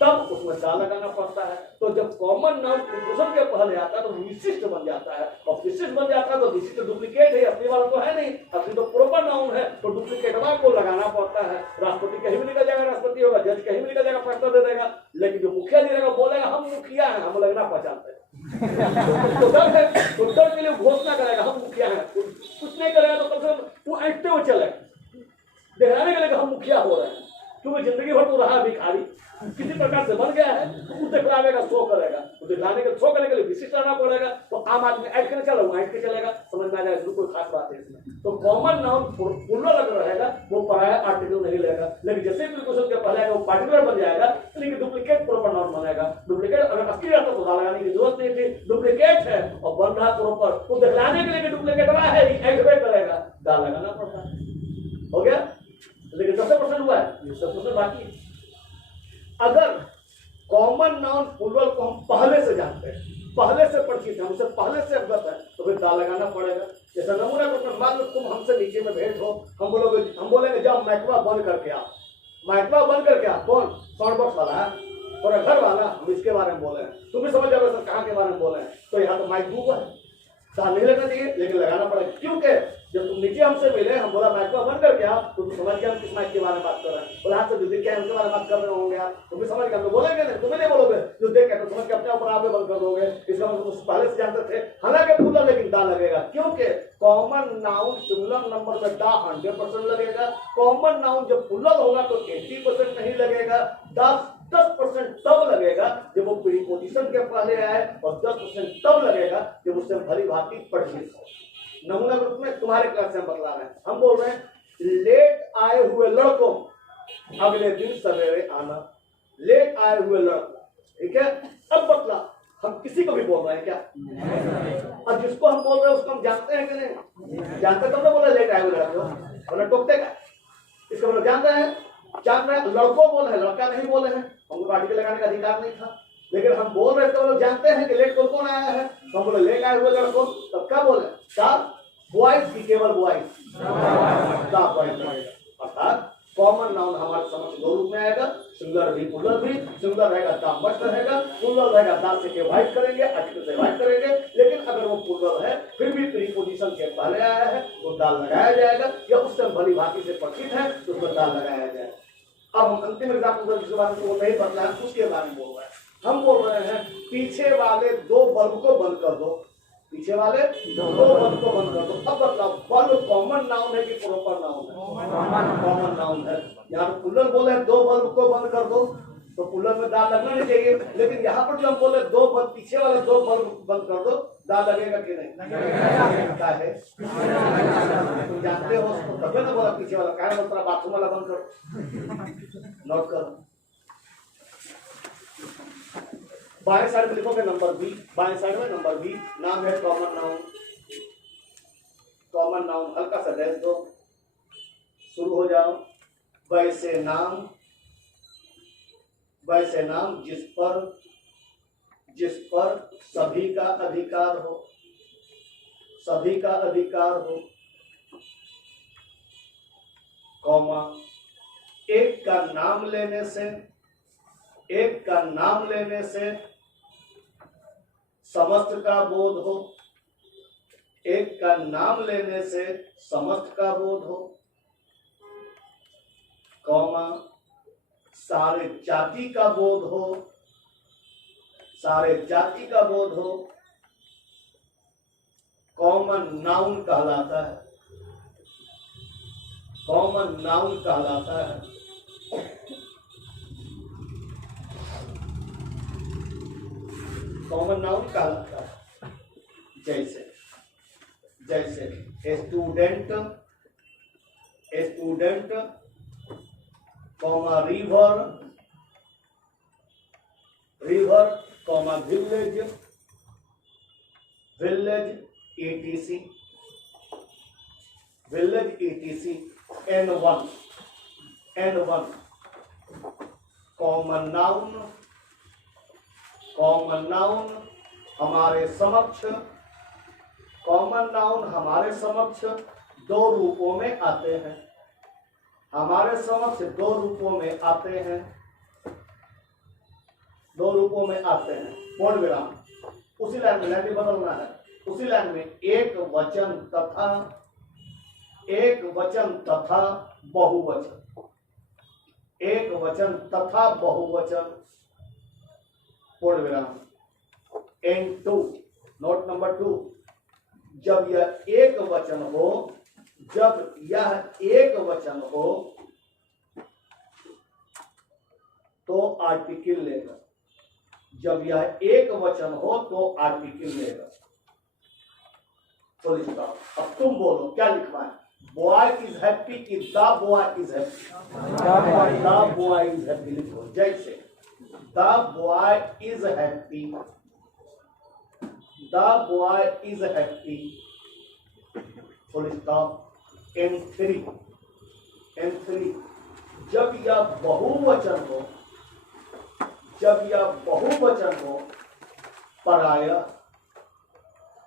तब उसमें दा लगाना पड़ता है। तो जब कॉमन नाउन प्रीपोजिशन के पहले आता है तो विशिष्ट बन जाता है, और विशिष्ट बन जाता है तो विशिष्ट डुप्लीकेट है, असली वाला तो है नहीं, असली तो प्रॉपर नाउन है, तो डुप्लीकेट को लगाना पड़ता है। राष्ट्रपति कहीं भी निकल जाएगा राष्ट्रपति होगा, जज कहीं भी निकल जाएगा प्रश्न दे देगा, लेकिन जो मुखिया जी रहेगा बोलेगा हम मुखिया हैं, हम लगना पहचानते हैं। तो डर है, तो डर के लिए घोषणा करेगा हम मुखिया हैं, कुछ नहीं करेगा तो कम से कम वो ऐंठते हुए चलेगा, दिखाने के लिए हम मुखिया हो रहे हैं, क्योंकि जिंदगी भर तो रहा भिखारी, किसी प्रकार से बन गया है, वो दिखलावेगा, शो करेगा, तो दिखलाने के शो करने के लिए विशिष्ट रहना पड़ेगा। तो आम आदमी ऐड करने चला, वो ऐड के चलेगा, समझ में आ जाएगा, कोई खास बात है इसमें। तो कॉमन नाउन पूर्ण लग रहेगा, वो पराया आर्टिकल नहीं लेगा, लेकिन जैसे भी क्वेश्चन के पहले आएगा वो पार्टिकुलर बन जाएगा, लेकिन डुप्लीकेट प्रॉपर नाउन बनेगा। डुप्लीकेट अगर असली रहता तो दा लगाने की जरूरत नहीं थी, डुप्लीकेट है और बन रहा प्रॉपर, तो दिखलाने के लिए डुप्लीकेट रहा है, ऐड करेगा, दा लगाना पड़ता है। हो गया? लेकिन 10% हुआ है, 10% बाकी है। अगर कॉमन नाउन प्लूरल को हम पहले से जानते हैं, पहले से परिचित हैं, उससे पहले से अवगत है, तो फिर दा लगाना पड़ेगा। जैसा नमूना को मान लो तुम हमसे नीचे में भेंट हो, हम बोलेंगे जाओ माइक्रोवा बंद करके आओ, माइक्रोवा बंद करके आओ, कौन? साउंड बॉक्स वाला है और घर वाला, हम इसके बारे में बोले हैं, तुम भी समझ जाओगे सर कहाँ के बारे में बोले हैं। तो यहाँ तो माइक डूबा है, दा नहीं लगना चाहिए, लेकिन लगाना पड़ेगा, क्योंकि जब तुम नीचे हमसे मिले, हम बोला माइक्रोवा बंद करके आओ, तो तुम समझ गया हम किस माइक के बारे में बात कर रहे हैं। बोला हाथ से जो देख के उनके बारे में बात कर रहे होंगे आप, तुम भी समझ गए, हम तो बोलेंगे नहीं, तुम्हें नहीं बोलोगे, जो देख के तो समझ के अपने ऊपर आप बंद कर दोगे, इसका मतलब तुम पहले से जानते थे। हालांकि पूरा लेकिन दा लगेगा, क्योंकि कॉमन नाउन सिंगुलर नंबर में दा 100% लगेगा, कॉमन नाउन जब प्लूरल होगा तो 80% नहीं लगेगा, 10% तब लगेगा जब वो प्रीपोजिशन के पहले आए, और 10% तब लगेगा जब उससे भली भांति परिचित हो। नमूना ग्रुप में तुम्हारे क्लास से हम बतला रहे हैं, हम बोल रहे हैं लेट आए हुए लड़कों अगले दिन सवेरे आना, लेट आए हुए लड़कों, ठीक है? अब बतला, हम किसी को भी बोल रहे हैं क्या? और जिसको हम बोल रहे हैं उसको हम जानते हैं कि नहीं? जानते तब तो बोला लेट आए हुए लड़कों, वरना टोकते का इसका मतलब जान रहे हैं, जान रहे हैं, लड़कों बोले हैं, लड़का नहीं बोले हैं, हमको आर्टिकल लगाने का अधिकार नहीं था, लेकिन हम बोल रहे थे, लोग जानते हैं कि लेट कौन आया है, तो हम बोले लेट आए हुए लड़कों, तब क्या बोले? बॉयज की केवल बॉयज, अर्थात कॉमन नाउन हमारे समझ दो रूप में आएगा, सिंगुलर भी प्लूरल भी। सिंगुलर रहेगा दा मस्ट रहेगा, प्लूरल रहेगा दा से के वाइट करेंगे, आर्टिकल से वाइट करेंगे, लेकिन अगर वो प्लूरल है फिर भी प्रीपोजिशन के पहले आया है तो दाल लगाया जाएगा, या उससे भली भांति से परिचित है तो उसमें दाल लगाया जाएगा। अब हम अंतिम एग्जाम्पल जिसके बारे में वो नहीं बतला है उसके बारे में बोल रहे हैं, हम बोल रहे हैं पीछे वाले दो बल्ब को बंद कर दो, पीछे वाले दो बल्ब को बंद कर दो। अब बतलाओ बल्ब कॉमन नाउन है कि प्रॉपर नाउन है? कॉमन नाउन है। यहाँ पे प्लूरल बोले दो बल्ब को बंद कर दो, तो प्लूरल में दा लगना नहीं चाहिए, लेकिन यहाँ पर जो हम बोले दो बल्ब, पीछे वाले दो बल्ब बंद कर दो, दा लगेगा कि नहीं? लगता है, तुम जानते हो उसको, तभी ना बोला पीछे वाला, क्या बोलता बाथरूम वाला बंद करो, नोट करो। बाएं साइड में लिखोगे नंबर बी, बाएं साइड में नंबर बी, नाम है कॉमन नाउन, कॉमन नाउन हल्का सा डैश दो, शुरू हो जाओ। वैसे नाम, वैसे नाम जिस पर सभी का अधिकार हो, सभी का अधिकार हो, कॉमा, एक का नाम लेने से, एक का नाम लेने से समस्त का बोध हो, एक का नाम लेने से समस्त का बोध हो, कौमा, सारे जाति का बोध हो, सारे जाति का बोध हो, कॉमन नाउन कहलाता है, कॉमन नाउन कहलाता है। कॉमन नाउन कहलाता है। जैसे जैसे student, student, comma river, river, comma village, village etc, village etc, N1, N1, common noun, common noun हमारे समक्ष, कॉमन नाउन हमारे समक्ष दो रूपों में आते हैं, हमारे समक्ष दो रूपों में आते हैं, दो रूपों में आते हैं। पूर्ण विराम। उसी लाइन में लाइन बदलना है, उसी लाइन में एक वचन तथा, एक वचन तथा बहुवचन, एक वचन तथा बहुवचन, पूर्ण विराम। N2, नोट नंबर 2, जब यह एक वचन हो, जब यह एक वचन हो तो आर्टिकल लेगा, जब यह एक वचन हो तो आर्टिकल लेगा। Full stop. अब तुम बोलो क्या लिखना है? बॉय इज हैप्पी कि the boy is happy? The boy is happy लिखो। जैसे the boy is happy, the boy is happy, full stop. N3, N3, जब यह बहुवचन हो, जब यह बहुवचन हो, पराया,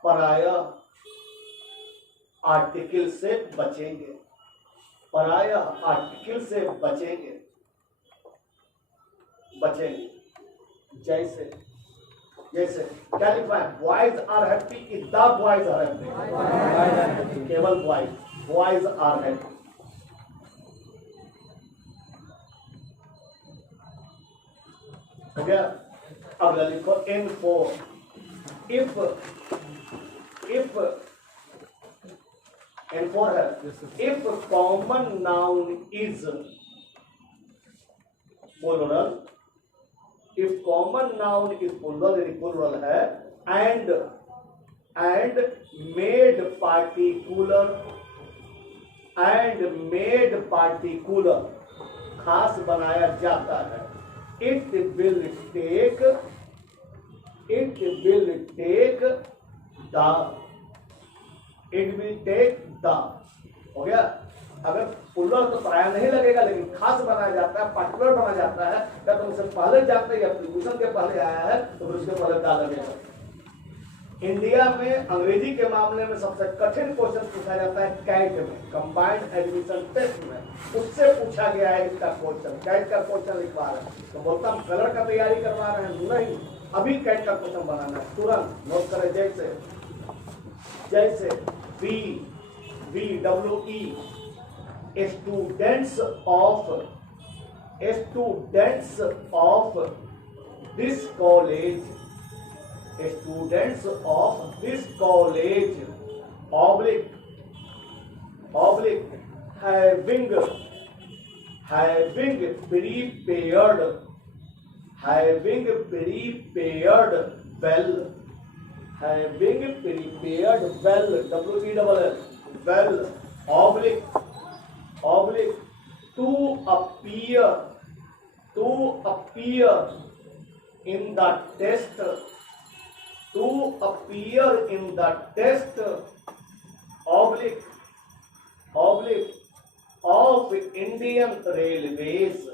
पराया आर्टिकल से बचेंगे, पराया आर्टिकल से बचेंगे, बचेंगे। जैसे जैसे क्या लिखा है? बॉयज आर हैप्पी कि द बॉयज आर हैप्पी? केवल बॉयज, बॉयज आर हैप्पी। हो गया? अगला लिखो N4, इफ N4 है, if common noun is plural, if common noun is plural, यदि प्लूरल है, and made particular, and made particular खास बनाया जाता है, it will take the, it will take the। हो गया? अगर प्लूरल तो प्राय नहीं लगेगा, लेकिन खास बनाया जाता है, पार्टिकुलर बनाया जाता है, या तो उसे पहले जाते हैं या प्रीपोजिशन के पहले आया है तो फिर उसके पहले दा लगेगा। इंडिया में अंग्रेजी के मामले में सबसे कठिन क्वेश्चन पूछा जाता है कैट में, कंबाइंड एडमिशन टेस्ट में, उससे पूछा गया है इसका क्वेश्चन, कैट का क्वेश्चन लिखवा रहे हैं। तो बोलता हम कलर का तैयारी करवा रहे हैं, नहीं, अभी कैट का क्वेश्चन बनाना है, तुरंत नोट करें। जैसे जैसे VWE, students of this college, students of this college, oblique having prepared well, well, oblique to appear in the test, to appear in the test, oblique of Indian Railways,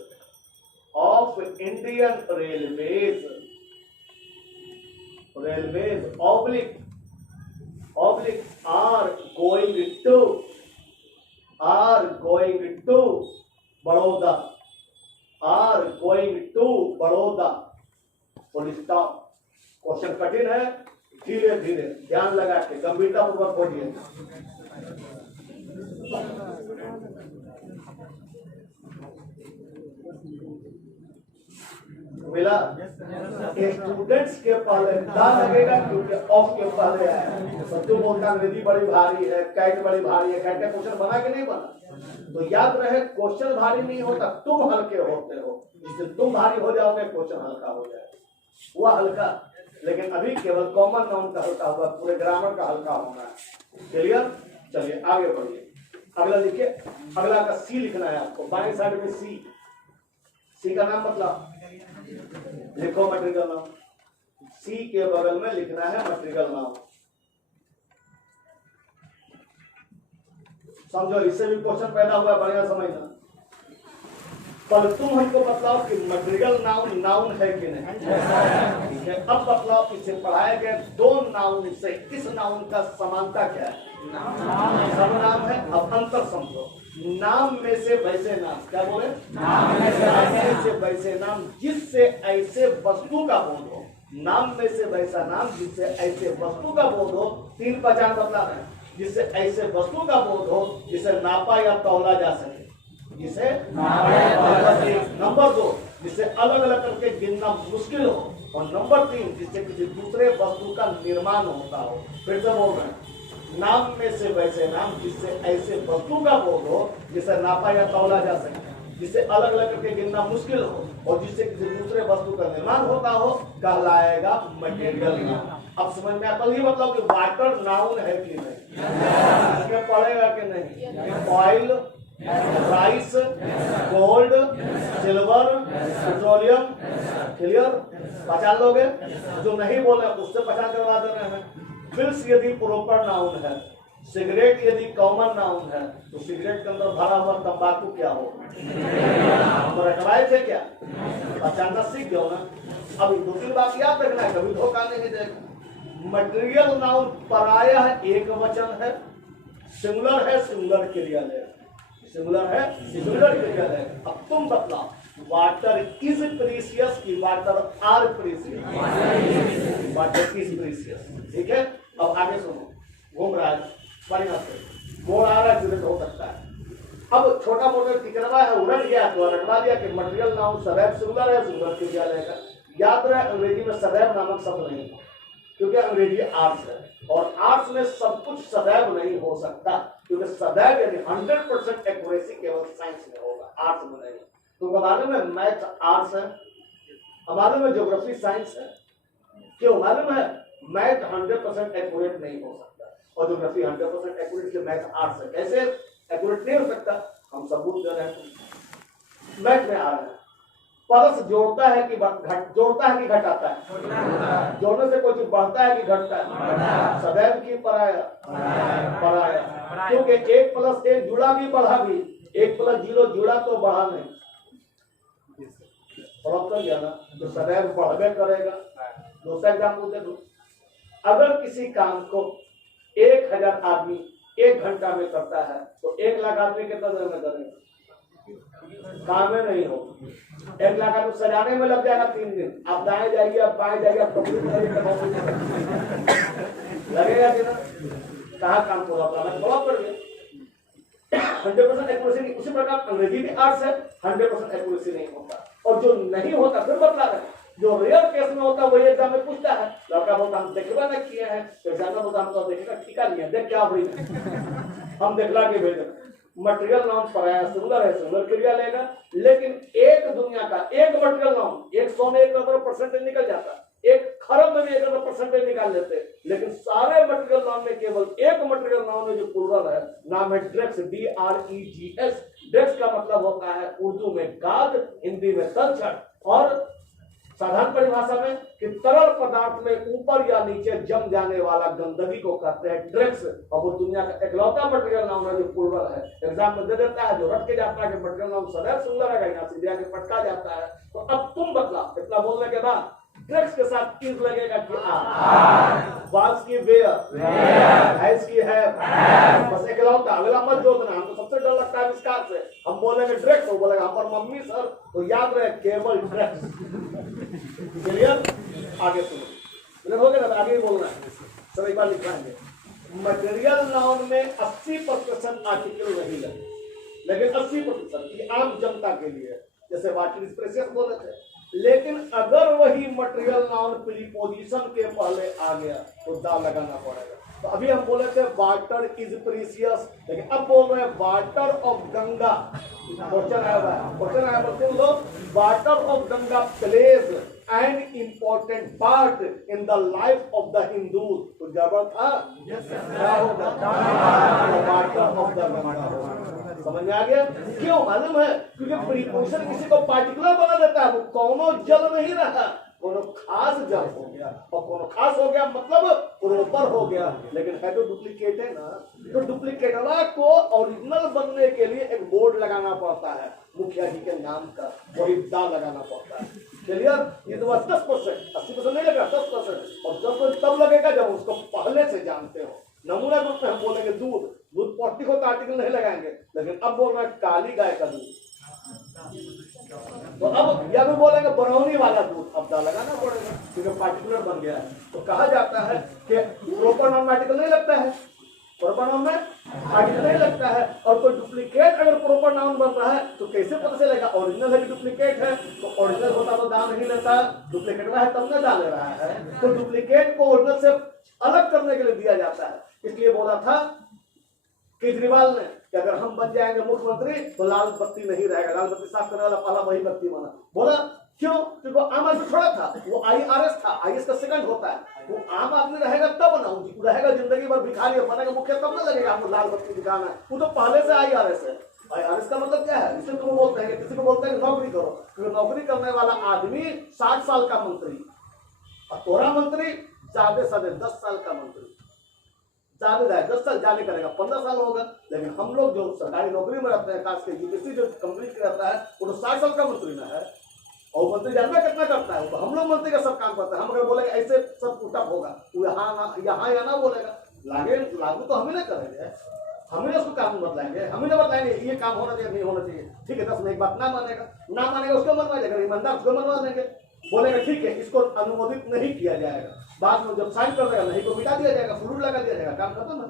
oblique are going to Baroda, full stop. Question कठिन है, धीरे धीरे ध्यान लगा के गंभीरता पूर्वक पढ़िए। मिला? स्टूडेंट्स के पहले दा लगेगा क्योंकि ऑफ के पहले आया। सत्तू बोलता अंग्रेजी बड़ी भारी है, कैट बड़ी भारी है, कैट का क्वेश्चन बना कि नहीं बना? तो याद रहे क्वेश्चन भारी नहीं होता, तुम हल्के होते हो, जिससे तुम भारी हो जाओगे क्वेश्चन हल्का हो जाएगा। वह हल्का, लेकिन अभी केवल कॉमन नाउन का हल्का हुआ, पूरे ग्रामर का हल्का होना है। क्लियर? चलिए आगे बढ़िए। अगला लिखिए, अगला का सी लिखना है आपको, बाएं साइड में सी। सी का नाम मतलब लिखो मटेरियल नाउन, सी के बगल में लिखना है मटेरियल नाउन। समझो, इससे भी क्वेश्चन पैदा हुआ, बढ़िया समझना। पर तुम हमको बताओ कि मटेरियल नाउन नाउन है कि नहीं, ठीक है। अब बतलाओ, इसे पढ़ाए गए दो नाउन से इस नाउन का समानता क्या है? सब नाम है। अब अंतर समझो, नाम में से वैसे नाम, क्या बोले? नाम में से वैसे नाम जिससे ऐसे वस्तु का बोध हो, नाम में से वैसा नाम जिससे ऐसे वस्तु का बोध हो। तीन पहचान बतलाना है, जिससे ऐसे वस्तु का बोध हो जिसे नापा या तौला जा सके, जिसे नंबर 2 जिसे अलग अलग करके गिनना मुश्किल हो, और नंबर 3 जिससे किसी दूसरे वस्तु का निर्माण होता हो। फिर से बोल रहे हैं, नाम में से वैसे नाम जिससे ऐसे वस्तु का बोध हो जिसे नापा या तौला जा सके, जिसे अलग अलग करके गिनना मुश्किल हो, और जिससे किसी दूसरे वस्तु का निर्माण होता हो, कहलाएगा मटेरियल नाउन। अब समझ में आता, ये मतलब कि वाटर नाउन है कि नहीं, इसमें पड़ेगा कि नहीं? Oil, rice, gold, silver, petroleum, clear? पहचान लोगे? जो नहीं बोले उससे पहचान करवा दे रहे हैं। पिल्स यदि प्रॉपर नाउन है, सिगरेट यदि कॉमन नाउन है, तो सिगरेट के अंदर भरा हुआ तंबाकू क्या हो? हम रखवाए थे क्या? पहचानना सीख गए ना। अब 2-3 बात याद रखना है, कभी धोखा नहीं देगा। मटेरियल नाउन पराया है, एक वचन है, सिंगुलर है, सिंगुलर क्रियाल है, सिंगुलर है, सिंगुलर क्रियाल है। अब तुम बतलाओ, वाटर इज प्रीसियस की water are precious? Water is precious, ठीक है। अब आगे सुनो, घूम रहा है बढ़िया से, मोड़ आ रहा है, हो सकता है। अब छोटा मोटा टिकरवा है, उलट गया तो रखवा दिया कि मटेरियल नाउन सदैव सिंगुलर है, सिंगुलर क्रियाल है। याद रहे, अंग्रेजी में सदैव नामक शब्द नहीं, क्योंकि अंग्रेजी आर्ट्स है, और आर्ट्स में सब कुछ सदैव नहीं हो सकता, क्योंकि सदैव यानी 100% एक्यूरेसी केवल साइंस में होगा, आर्ट्स में नहीं। तुमको मालूम है मैथ आर्ट्स है, हमारे में ज्योग्राफी साइंस है। क्यों मालूम है? मैथ 100% एक्यूरेट नहीं हो सकता, और ज्योग्राफी 100% एक्यूरेट, इसलिए मैथ आर्ट्स है। कैसे एक्यूरेट नहीं हो सकता? हम सबूत दे रहे हैं। मैथ में आ रहे हैं, परस जोड़ता है कि जोड़ता है कि घटाता है? जोड़ने से कोई चीज बढ़ता है कि घटता है? सदैव की पराया, पराया, क्योंकि 1+1 जुड़ा भी बढ़ा भी, 1+0 जुड़ा तो बढ़ा नहीं, कर गया ना, तो सदैव बढ़बे करेगा। दूसरा एग्जाम्पल दे दो, अगर किसी काम को 1000 आदमी 1 घंटा में करता है, तो 1 लाख आदमी कितना देर में करेगा? काम में नहीं हो। 1 लाख आदमी सजाने में लग जाएगा 3 दिन, आप दाएं जाइए, आप बाएं जाइए, आप लगेगा कि ना? कहाँ काम पूरा कर गया? 100% एक्यूरेसी नहीं। उसी प्रकार अंग्रेजी भी आर्ट्स है, 100% एक्यूरेसी नहीं होता, और जो नहीं होता फिर बतला रहे, जो रेयर केस में होता है वही एग्जाम में पूछता है। लड़का बोलता हम देखवा नहीं किए हैं, तो एग्जाम में बोलता हम तो देखेगा ठीका नहीं है, देख क्या बड़ी हम देखला के भेजे। मटेरियल नाउन पराया सिंगुलर है, सिंगुलर क्रिया लेगा, लेकिन एक दुनिया का एक मटेरियल नाउन 100 में 1% निकल जाता, 1 खरब में भी 1% निकाल लेते, लेकिन सारे मटेरियल नाउन में केवल एक मटेरियल नाउन है जो प्लूरल है, नाम है ड्रेग्स, DREGS। ड्रेग्स का मतलब होता है उर्दू में गाद, हिंदी में तलछट, और साधारण परिभाषा में कि तरल पदार्थ में ऊपर या नीचे जम जाने वाला गंदगी को कहते हैं ड्रेग्स, और वो दुनिया का एकलौता मटेरियल नाउन है जो प्लूरल है। एग्जाम में दे देता है, जो रट के जाता है कि मटेरियल नाउन सदैव सिंगुलर है, यहाँ सीधे आके पटका जाता है। तो अब तुम बतला, इतना बोलने के बाद ड्रेग्स के साथ किस लगेगा कि बाल्स की वेयर, भैंस की है, बस एकलौता, अगला मत जोड़ना। हमको सबसे डर लगता है विस्तार से, हम बोलेंगे ड्रेग्स, वो बोलेगा हमारी मम्मी सर, तो याद रहे केवल ड्रेग्स। क्लियर? आगे सुनो, हो गया ना, आगे ही बोलना है, सब एक बार लिखाएंगे। मटेरियल नाउन में 80% आर्टिकल नहीं लगे, लेकिन 80% ये आम जनता के लिए, जैसे वाटर इज प्रेशियस बोले थे, लेकिन अगर वही मटेरियल नाउन प्रीपोजिशन के पहले आ गया तो दाव लगाना पड़ेगा। तो अभी हम बोले थे वाटर इज प्रीशियस, लेकिन अब बोल रहे हैं वाटर ऑफ गंगा। क्वेश्चन आया हुआ है, क्वेश्चन आया, सुन लो, water of Ganga plays an important part in the life of the Hindu. तो जबर था क्या होगा, पार्टनर ऑफ द गंगा। समझ में आ गया? क्यों मालूम है? क्योंकि प्रीपोजिशन किसी को पार्टिकुलर बना देता है, वो कौनो जल नहीं रहा, कोनो खास जल हो गया, और कोनो खास हो गया मतलब प्रॉपर हो गया, लेकिन है तो डुप्लीकेट है ना। तो डुप्लीकेटवा को ओरिजिनल बनने के लिए एक बोर्ड लगाना पड़ता है मुखिया जी के नाम का, वही दा लगाना पड़ता है। क्लियर? ये तो 10%, 80% नहीं लगा, 10%। और 10% तब लगेगा जब उसको पहले से जानते हो। नमूना रूप में हम बोलेंगे दूध, दूध पौष्टिक होता आर्टिकल नहीं लगाएंगे, लेकिन अब बोल रहे हैं काली गाय का दूध, तो अब या भी बोलेंगे बरौनी वाला दूध, अब दा लगाना पड़ेगा क्योंकि पार्टिकुलर बन गया है। तो कहा जाता है कि प्रॉपर नाउन में आर्टिकल नहीं लगता है, प्रॉपर नाउन में आर्टिकल नहीं लगता है, और कोई डुप्लीकेट अगर प्रॉपर नाउन बन रहा है तो कैसे पता चलेगा ओरिजिनल है कि डुप्लीकेट है? तो ओरिजिनल होता तो दाम नहीं लेता, डुप्लीकेट है तब ना दाम ले रहा है। तो डुप्लीकेट को ओरिजिनल से अलग करने के लिए दिया जाता है। इसलिए बोला था केजरीवाल ने कि अगर हम बन जाएंगे मुख्यमंत्री तो लाल बत्ती नहीं रहेगा, लाल बत्ती साफ करने वाला पहला वही व्यक्ति बना। बोला क्यों? क्योंकि आम आदमी थोड़ा था, वो IRS था, IAS का सेकंड होता है। वो आम आदमी रहेगा तब ना, रहेगा जिंदगी भर भिखारी बनेगा मुखिया तब ना लगेगा हमको लाल बत्ती दिखाना है। वो तो पहले से IRS है। IRS का मतलब क्या है? इसे तो बोलते हैं, किसी को बोलते हैं नौकरी करो, क्योंकि नौकरी करने वाला आदमी 60 साल का मंत्री, और तोरा मंत्री ज्यादा से ज्यादा 10 साल का मंत्री, ज्यादा 10 साल जाने करेगा, 15 साल होगा। लेकिन हम लोग जो सरकारी नौकरी में रहते हैं, खासकर यूपीएससी जो कंप्लीट रहता है, वो तो 60 साल का मंत्री ना है, और मंत्री जानना कितना करता है, तो हम लोग मंत्री का सब काम करते हैं। हम अगर बोलेंगे ऐसे सब उठप होगा, वो यहाँ या ना बोलेगा, लागू तो हम ही ना करेंगे, हम ही उसको कानून बदलाएंगे, हम ही ना बताएंगे ये काम होना चाहिए नहीं होना चाहिए। ठीक है, 10 में एक बात ना मानेगा उसको मनवा देगा, ईमानदार उसको मनवा देंगे, बोलेगा ठीक है इसको अनुमोदित नहीं किया जाएगा, बाद में जब साइन कर देगा नहीं को मिटा दिया जाएगा, फुरूट लगा दिया जाएगा, काम खत्म है।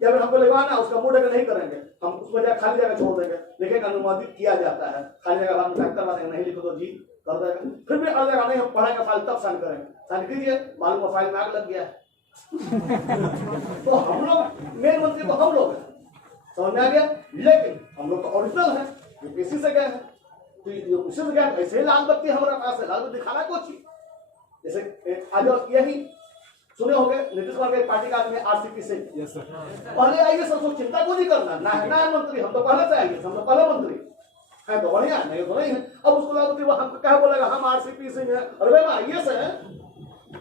या फिर हमको लगवाना उसका मूड अगर नहीं करेंगे, हम उसको जगह खाली जगह छोड़ देंगे, लेकिन अनुमोदित किया जाता है, खाली जगह बाद में करवा देंगे, नहीं लिखो तो जी कर देगा, फिर भी अलग नहीं हम पढ़ाएंगे फाइल तब साइन करेंगे, साइन कीजिए, मालूम है फाइल में आग लग गया है। तो हम लोग मेन मंत्री तो हम लोग हैं, समझ में आ गया। लेकिन हम लोग तो ओरिजिनल है, यूपीएससी से गए हैं, तो यूपीएससी से गए ऐसे लाल बत्ती हमारे पास है, लाल बत्ती दिखाना कुछ, जैसे आज यही सुने होंगे नीतीश कुमार की पार्टी का आदमी RCP से, यस सर, पहले आइए सबको चिंता को नहीं करना, ना है ना मंत्री, हम तो पहले से आइए, हम तो पहले मंत्री है, तो बढ़िया नहीं तो नहीं है। अब उसको मंत्री हम क्या बोलेगा, हम RCP से हैं, अरे भाई आइए से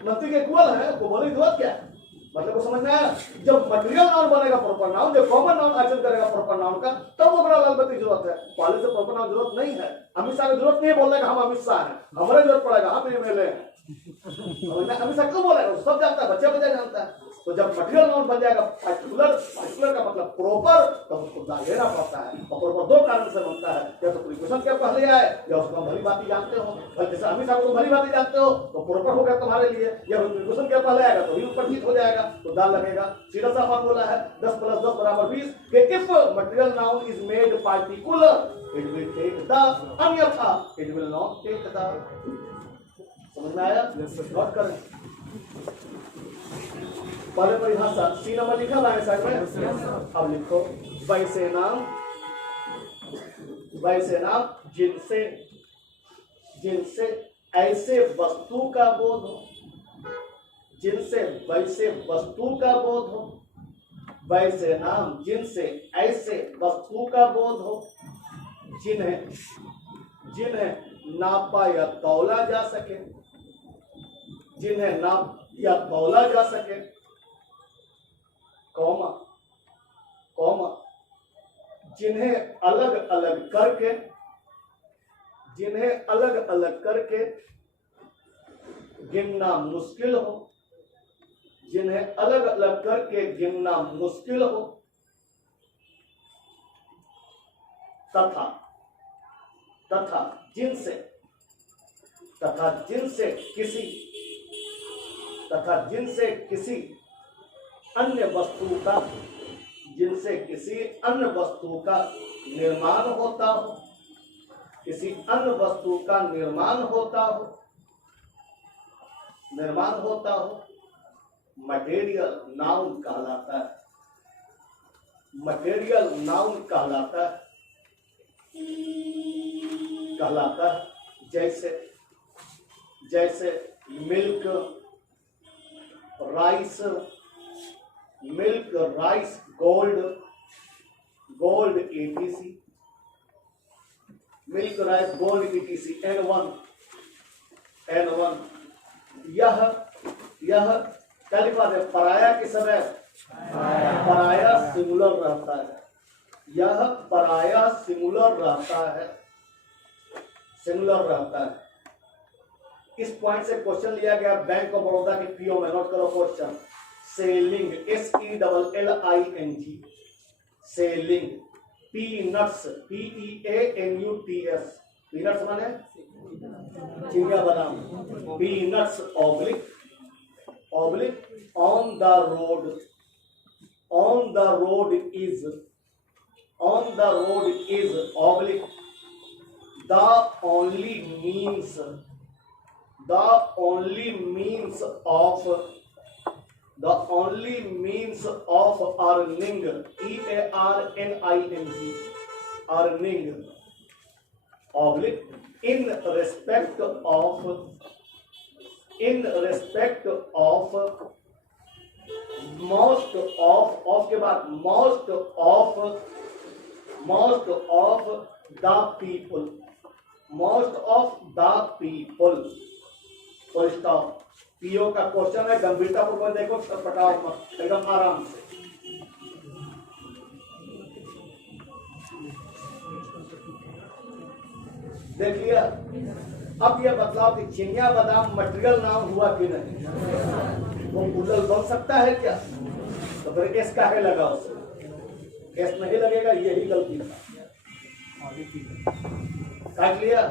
मंत्री के इक्वल है, को बोलने की जरूरत क्या है? मतलब को समझ में आया? जब मटेरियल नाउन बनेगा प्रॉपर नाउन, जब कॉमन नाउन आचरण करेगा प्रॉपर नाउन का, तब वो बड़ा लाल बत्ती जरूरत है, पहले से प्रॉपर नाउन जरूरत नहीं है। अमित शाह की जरूरत नहीं है बोलने का हम अमित शाह हैं, हमारे जरूरत पड़ेगा हम MLA हैं, अमित शाह क्यों बोलेगा? सब जानता है, बच्चा जानता है। तो जब मटेरियल नाउन बन जाएगा पार्टिकुलर का मतलब प्रॉपर, तब उसको दान लेना पड़ता है, और प्रॉपर दो कारण से बनता है, या तो प्रीपोजिशन के पहले आए, या उसको भली बात जानते हो, जैसे अमित शाह को भली बात जानते हो तो प्रॉपर हो गया तुम्हारे लिए, या प्रीपोजिशन के पहले आएगा तो ही उपस्थित हो जाएगा, तो दान लगेगा। सीधा सा फॉर्मूला है 10 + 10 = 20, कि if material noun is made particular it will take the, अन्यथा it will not take the. समझ में आया? नोट करें, पहले परिभाषा C नंबर लिखा है साइड में, अब लिखो वैसे नाम जिनसे ऐसे वस्तु का बोध हो, जिनसे वैसे वस्तु का बोध हो, वैसे नाम जिनसे ऐसे वस्तु का बोध हो, जिन्हें नापा या तौला जा सके, जिन्हें नाप या तौला जा सके, कौमा जिन्हें अलग अलग करके गिनना मुश्किल हो, जिन्हें अलग अलग करके गिनना मुश्किल हो, तथा जिनसे किसी अन्य वस्तु का निर्माण होता हो, मटेरियल नाउन कहलाता है। जैसे milk, rice, gold, etc. Milk, rice, gold, etc. N1 यह क्या लिखा है? पराया के समय पराया सिंगुलर रहता है। यह पराया सिंगुलर रहता है। इस पॉइंट से क्वेश्चन लिया गया बैंक ऑफ बड़ौदा के पीओ में। नोट करो question. Selling, SELLING, selling. Peanuts, PEANUTS, peanuts माने चिड़िया बादाम। Peanuts oblique on the road is oblique the only means of earning, EARNING, earning, oblique in respect of most of के बाद most of the people, full stop. PO का question है, गंभीरता पूर्वक देखो, पटाओ मत, एकदम आराम से। देख लिया? अब यह बतलाओ कि चिनिया बादाम मटेरियल नाम हुआ कि नहीं? वो बुल्लल बन सकता है क्या? तो फिर एस काहे लगा उसे? एस नहीं लगेगा, यही गलती था। काट लिया?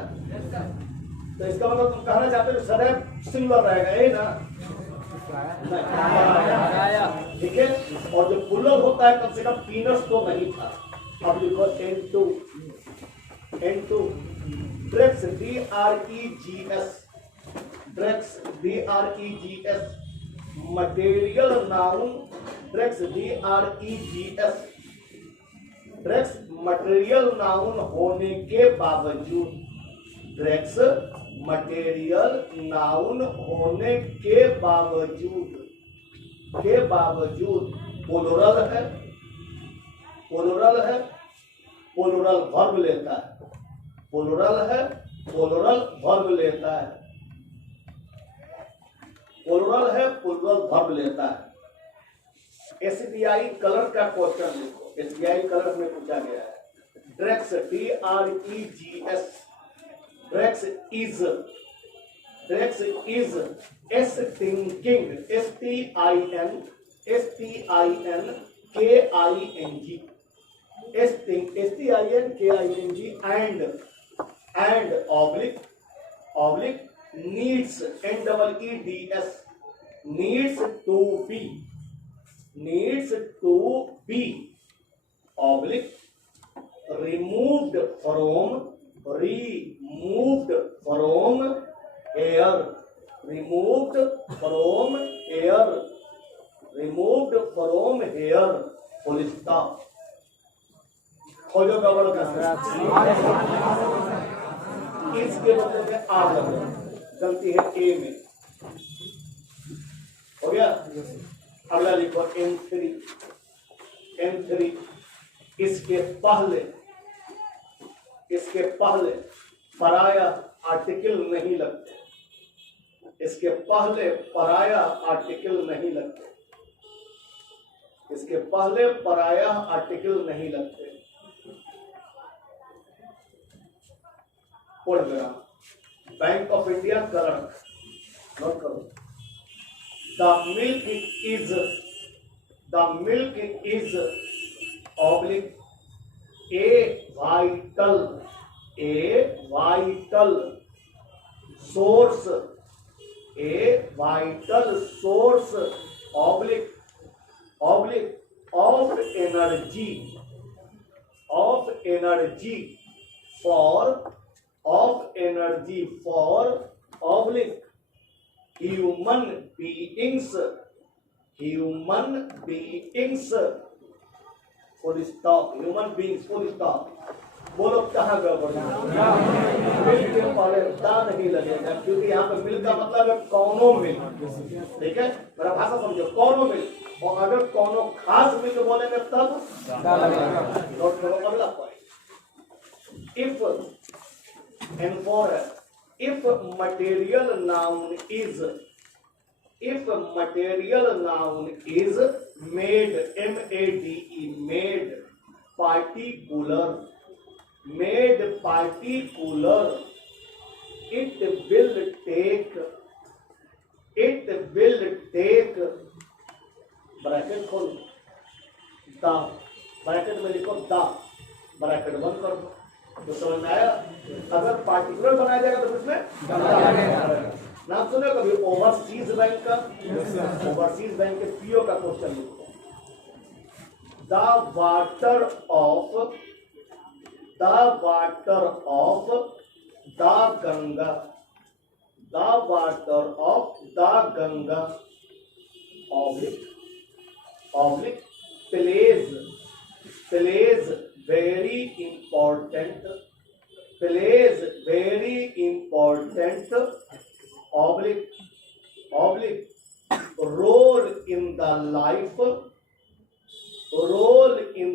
तो इसका मतलब तुम कहना चाहते हो सदैव सिंगुलर रहेगा, यही ना? ठीक है। और जो बुल्लल होता है कम से कम पीनट्स तो नहीं था। अब लिखो N2 drugs, DREGS, drugs, DREGS, material noun, drugs, DREGS, drugs material noun होने के बावजूद, ड्रग्स मटेरियल नाउन होने के बावजूद प्लूरल है, प्लूरल वर्ब लेता है, प्लूरल वर्ब लेता है। SBI कलर का क्वेश्चन लिखो। SBI कलर में पूछा गया है। Drugs, DREGS, drugs is stinking, STINKING, and oblique needs, NEEDS, needs to be oblique removed from air, full stop। खोजो गड़बड़ का इसके बदले में आ जाओ, गलती है ए में। हो गया? अगला लिखो M3। इसके पहले पराया आर्टिकल नहीं लगते। इसके पहले पराया आर्टिकल नहीं लगते। Bank of India current, note करो। The milk is oblique a vital source oblique of energy for oblique human beings, full stop, human beings, full stop। बोलो कहाँ गड़बड़ है? मिल के पहले दा नहीं लगेगा, क्योंकि यहाँ पे मिल का मतलब है कौनो मिल। ठीक है, मेरा भाषा समझो, कौनो मिल। और अगर कौनो खास मिल बोलेंगे तब दा लगेगा। नोट करो अगला point. If if material noun is made, M-A-D-E, made particular, it will take bracket खोलो, दा, ब्रैकेट में लिखो दा, ब्रैकेट बंद कर दो। तो समझ में आया? अगर पार्टिकुलर बनाया जाएगा तो उसमें नाम सुने कभी ओवरसीज बैंक का? ओवरसीज बैंक के पीओ का क्वेश्चन लिखो, the water of the Ganga, the water of the Ganga oblique plays very important role in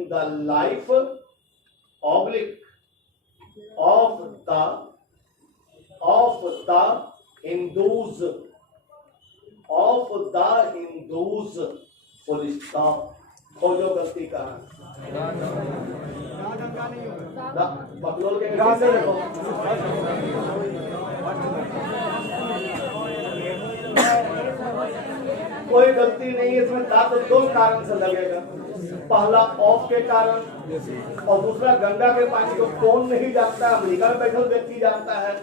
the life of the Hindus, full stop। खोजो गलती कहाँ? बकलोल के गलती से देखो। कोई गलती नहीं है इसमें, तो दो कारण से लगेगा। पहला ऑफ के कारण और दूसरा गंगा के पानी को कौन नहीं जानता है? अमेरिका में बैठल व्यक्ति जानता है।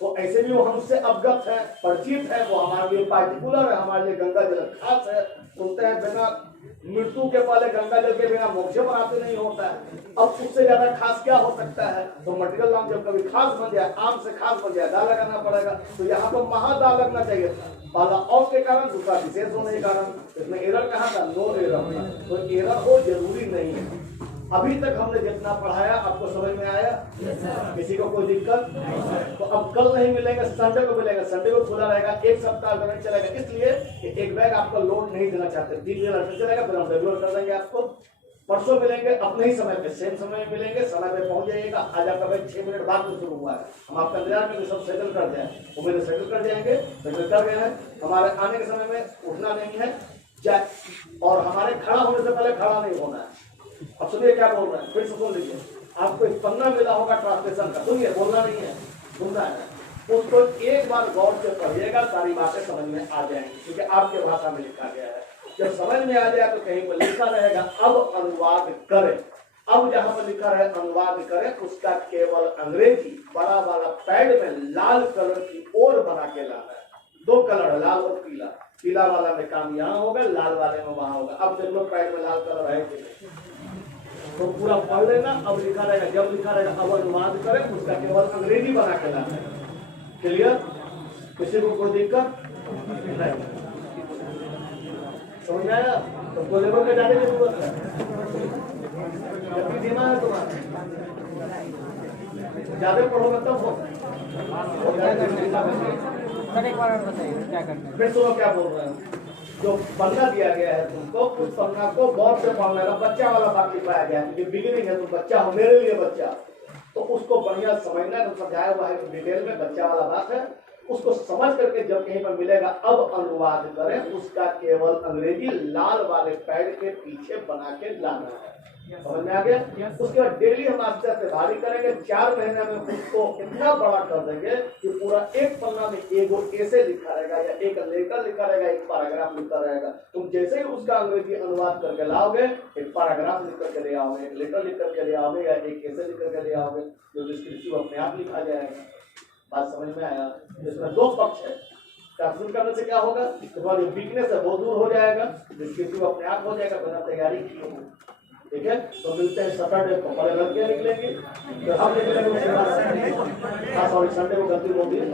तो ऐसे भी वो हमसे अवगत है, परिचित है, वो हमारे लिए पार्टिकुलर है, हमारे लिए गंगा जल खास है। सुनते हैं बिना मृत्यु के पहले गंगा जल के बिना मोक्ष बनाते नहीं होता है। अब उससे ज्यादा खास क्या हो सकता है? तो मटेरियल नाम जब कभी खास बन जाए, आम से खास बन जाए, दा लगाना पड़ेगा। तो यहाँ पर महादा लगना चाहिए था। पहला ऑफ के कारण, दूसरा विशेष होने के कारण। इसमें एरर कहाँ था? No error. तो एरर हो जरूरी नहीं है। अभी तक हमने जितना पढ़ाया आपको समझ में आया? किसी को कोई दिक्कत? तो अब कल नहीं मिलेंगे, संडे को मिलेंगे। संडे को खुला रहेगा, एक सप्ताह करंट चलेगा, इसलिए कि एक बैग आपको लोड नहीं देना चाहते। 3 दिन लड़के चलेगा, फिर हम रेगुलर कर देंगे आपको। परसों मिलेंगे अपने ही समय पे, सेम समय में मिलेंगे, समय पे पहुंच जाइएगा। आज आपका बैग 6 मिनट बाद में शुरू हुआ है। हम आपका इंतजार में सब सेटल कर जाए, वो मेरे सेटल कर जाएंगे, सेटल कर गए हैं। हमारे आने के समय में उठना नहीं है, और हमारे खड़ा होने से पहले खड़ा नहीं होना है। अब सुनिए क्या बोल रहे हैं, फिर से सुन लीजिए। आपको एक पन्ना मिला होगा ट्रांसलेशन का, सुनिए, बोलना नहीं है, सुनना है। उसको एक बार गौर से पढ़िएगा, सारी बातें समझ में आ जाएंगी, क्योंकि आपके भाषा में लिखा गया है। जब समझ में आ जाए तो कहीं पर लिखा रहेगा अब अनुवाद करें। अब जहां पर लिखा रहे अनुवाद करें, उसका केवल अंग्रेजी बड़ा वाला पैड में लाल कलर की ओर बना के लाना है। 2 कलर, लाल और पीला। पीला वाला में काम यहाँ होगा, लाल वाले में वहां होगा। अब देख लो पैड में लाल कलर है कि नहीं, तो पूरा पढ़ लेना। अब लिखा रहेगा, जब लिखा रहेगा अब अनुवाद करें, उसका केवल अंग्रेजी बना के लाना है। क्लियर? किसी को कोई दिक्कत नहीं? समझ में आया? तो कोई लेवल में जाने की जरूरत है? जबकि दिमाग है तुम्हारा, ज्यादा पढ़ोगे तब हो। एक बार बताइए क्या करना है। फिर सुनो क्या बोल रहे हैं। जो पन्ना दिया गया है तुमको, उस पन्ना को गौर से पढ़ लेना। बच्चा वाला बात लिखवाया गया है, क्योंकि बिगिनिंग है, तुम बच्चा हो, मेरे लिए बच्चा, तो उसको बढ़िया समझना है। तो समझाया हुआ है डिटेल में, बच्चा वाला बात है। उसको समझ करके जब कहीं पर मिलेगा अब अनुवाद करें, उसका केवल अंग्रेजी लाल वाले पैड के पीछे बना के लाना है। समझ में आ गया? उसके बाद डेली हम आस्ते आस्ते भारी करेंगे। 4 महीने में उसको इतना बड़ा कर देंगे कि पूरा एक पन्ना में एगो ऐसे लिखा रहेगा, या एक लेटर लिखा रहेगा, एक पैराग्राफ लिखा रहेगा। तुम जैसे ही उसका अंग्रेजी अनुवाद करके लाओगे, एक पैराग्राफ लिख करके ले आओगे, एक लेटर लिख करके ले आओगे, या एक ऐसे लिख करके ले आओगे, जो डिस्क्रिप्टिव अपने आप लिखा जाएगा। बात समझ में आया? इसमें 2 पक्ष है। कैप्सूल करने से क्या होगा? तुम्हारा जो वीकनेस है वो दूर हो जाएगा, डिस्क्रिप्टिव अपने आप हो जाएगा, बिना तैयारी किए हो। ठीक है, तो मिलते हैं सैटरडे को। पहले लड़कियां निकलेंगी, फिर हम निकलेंगे, सॉरी संडे को गलती होती है।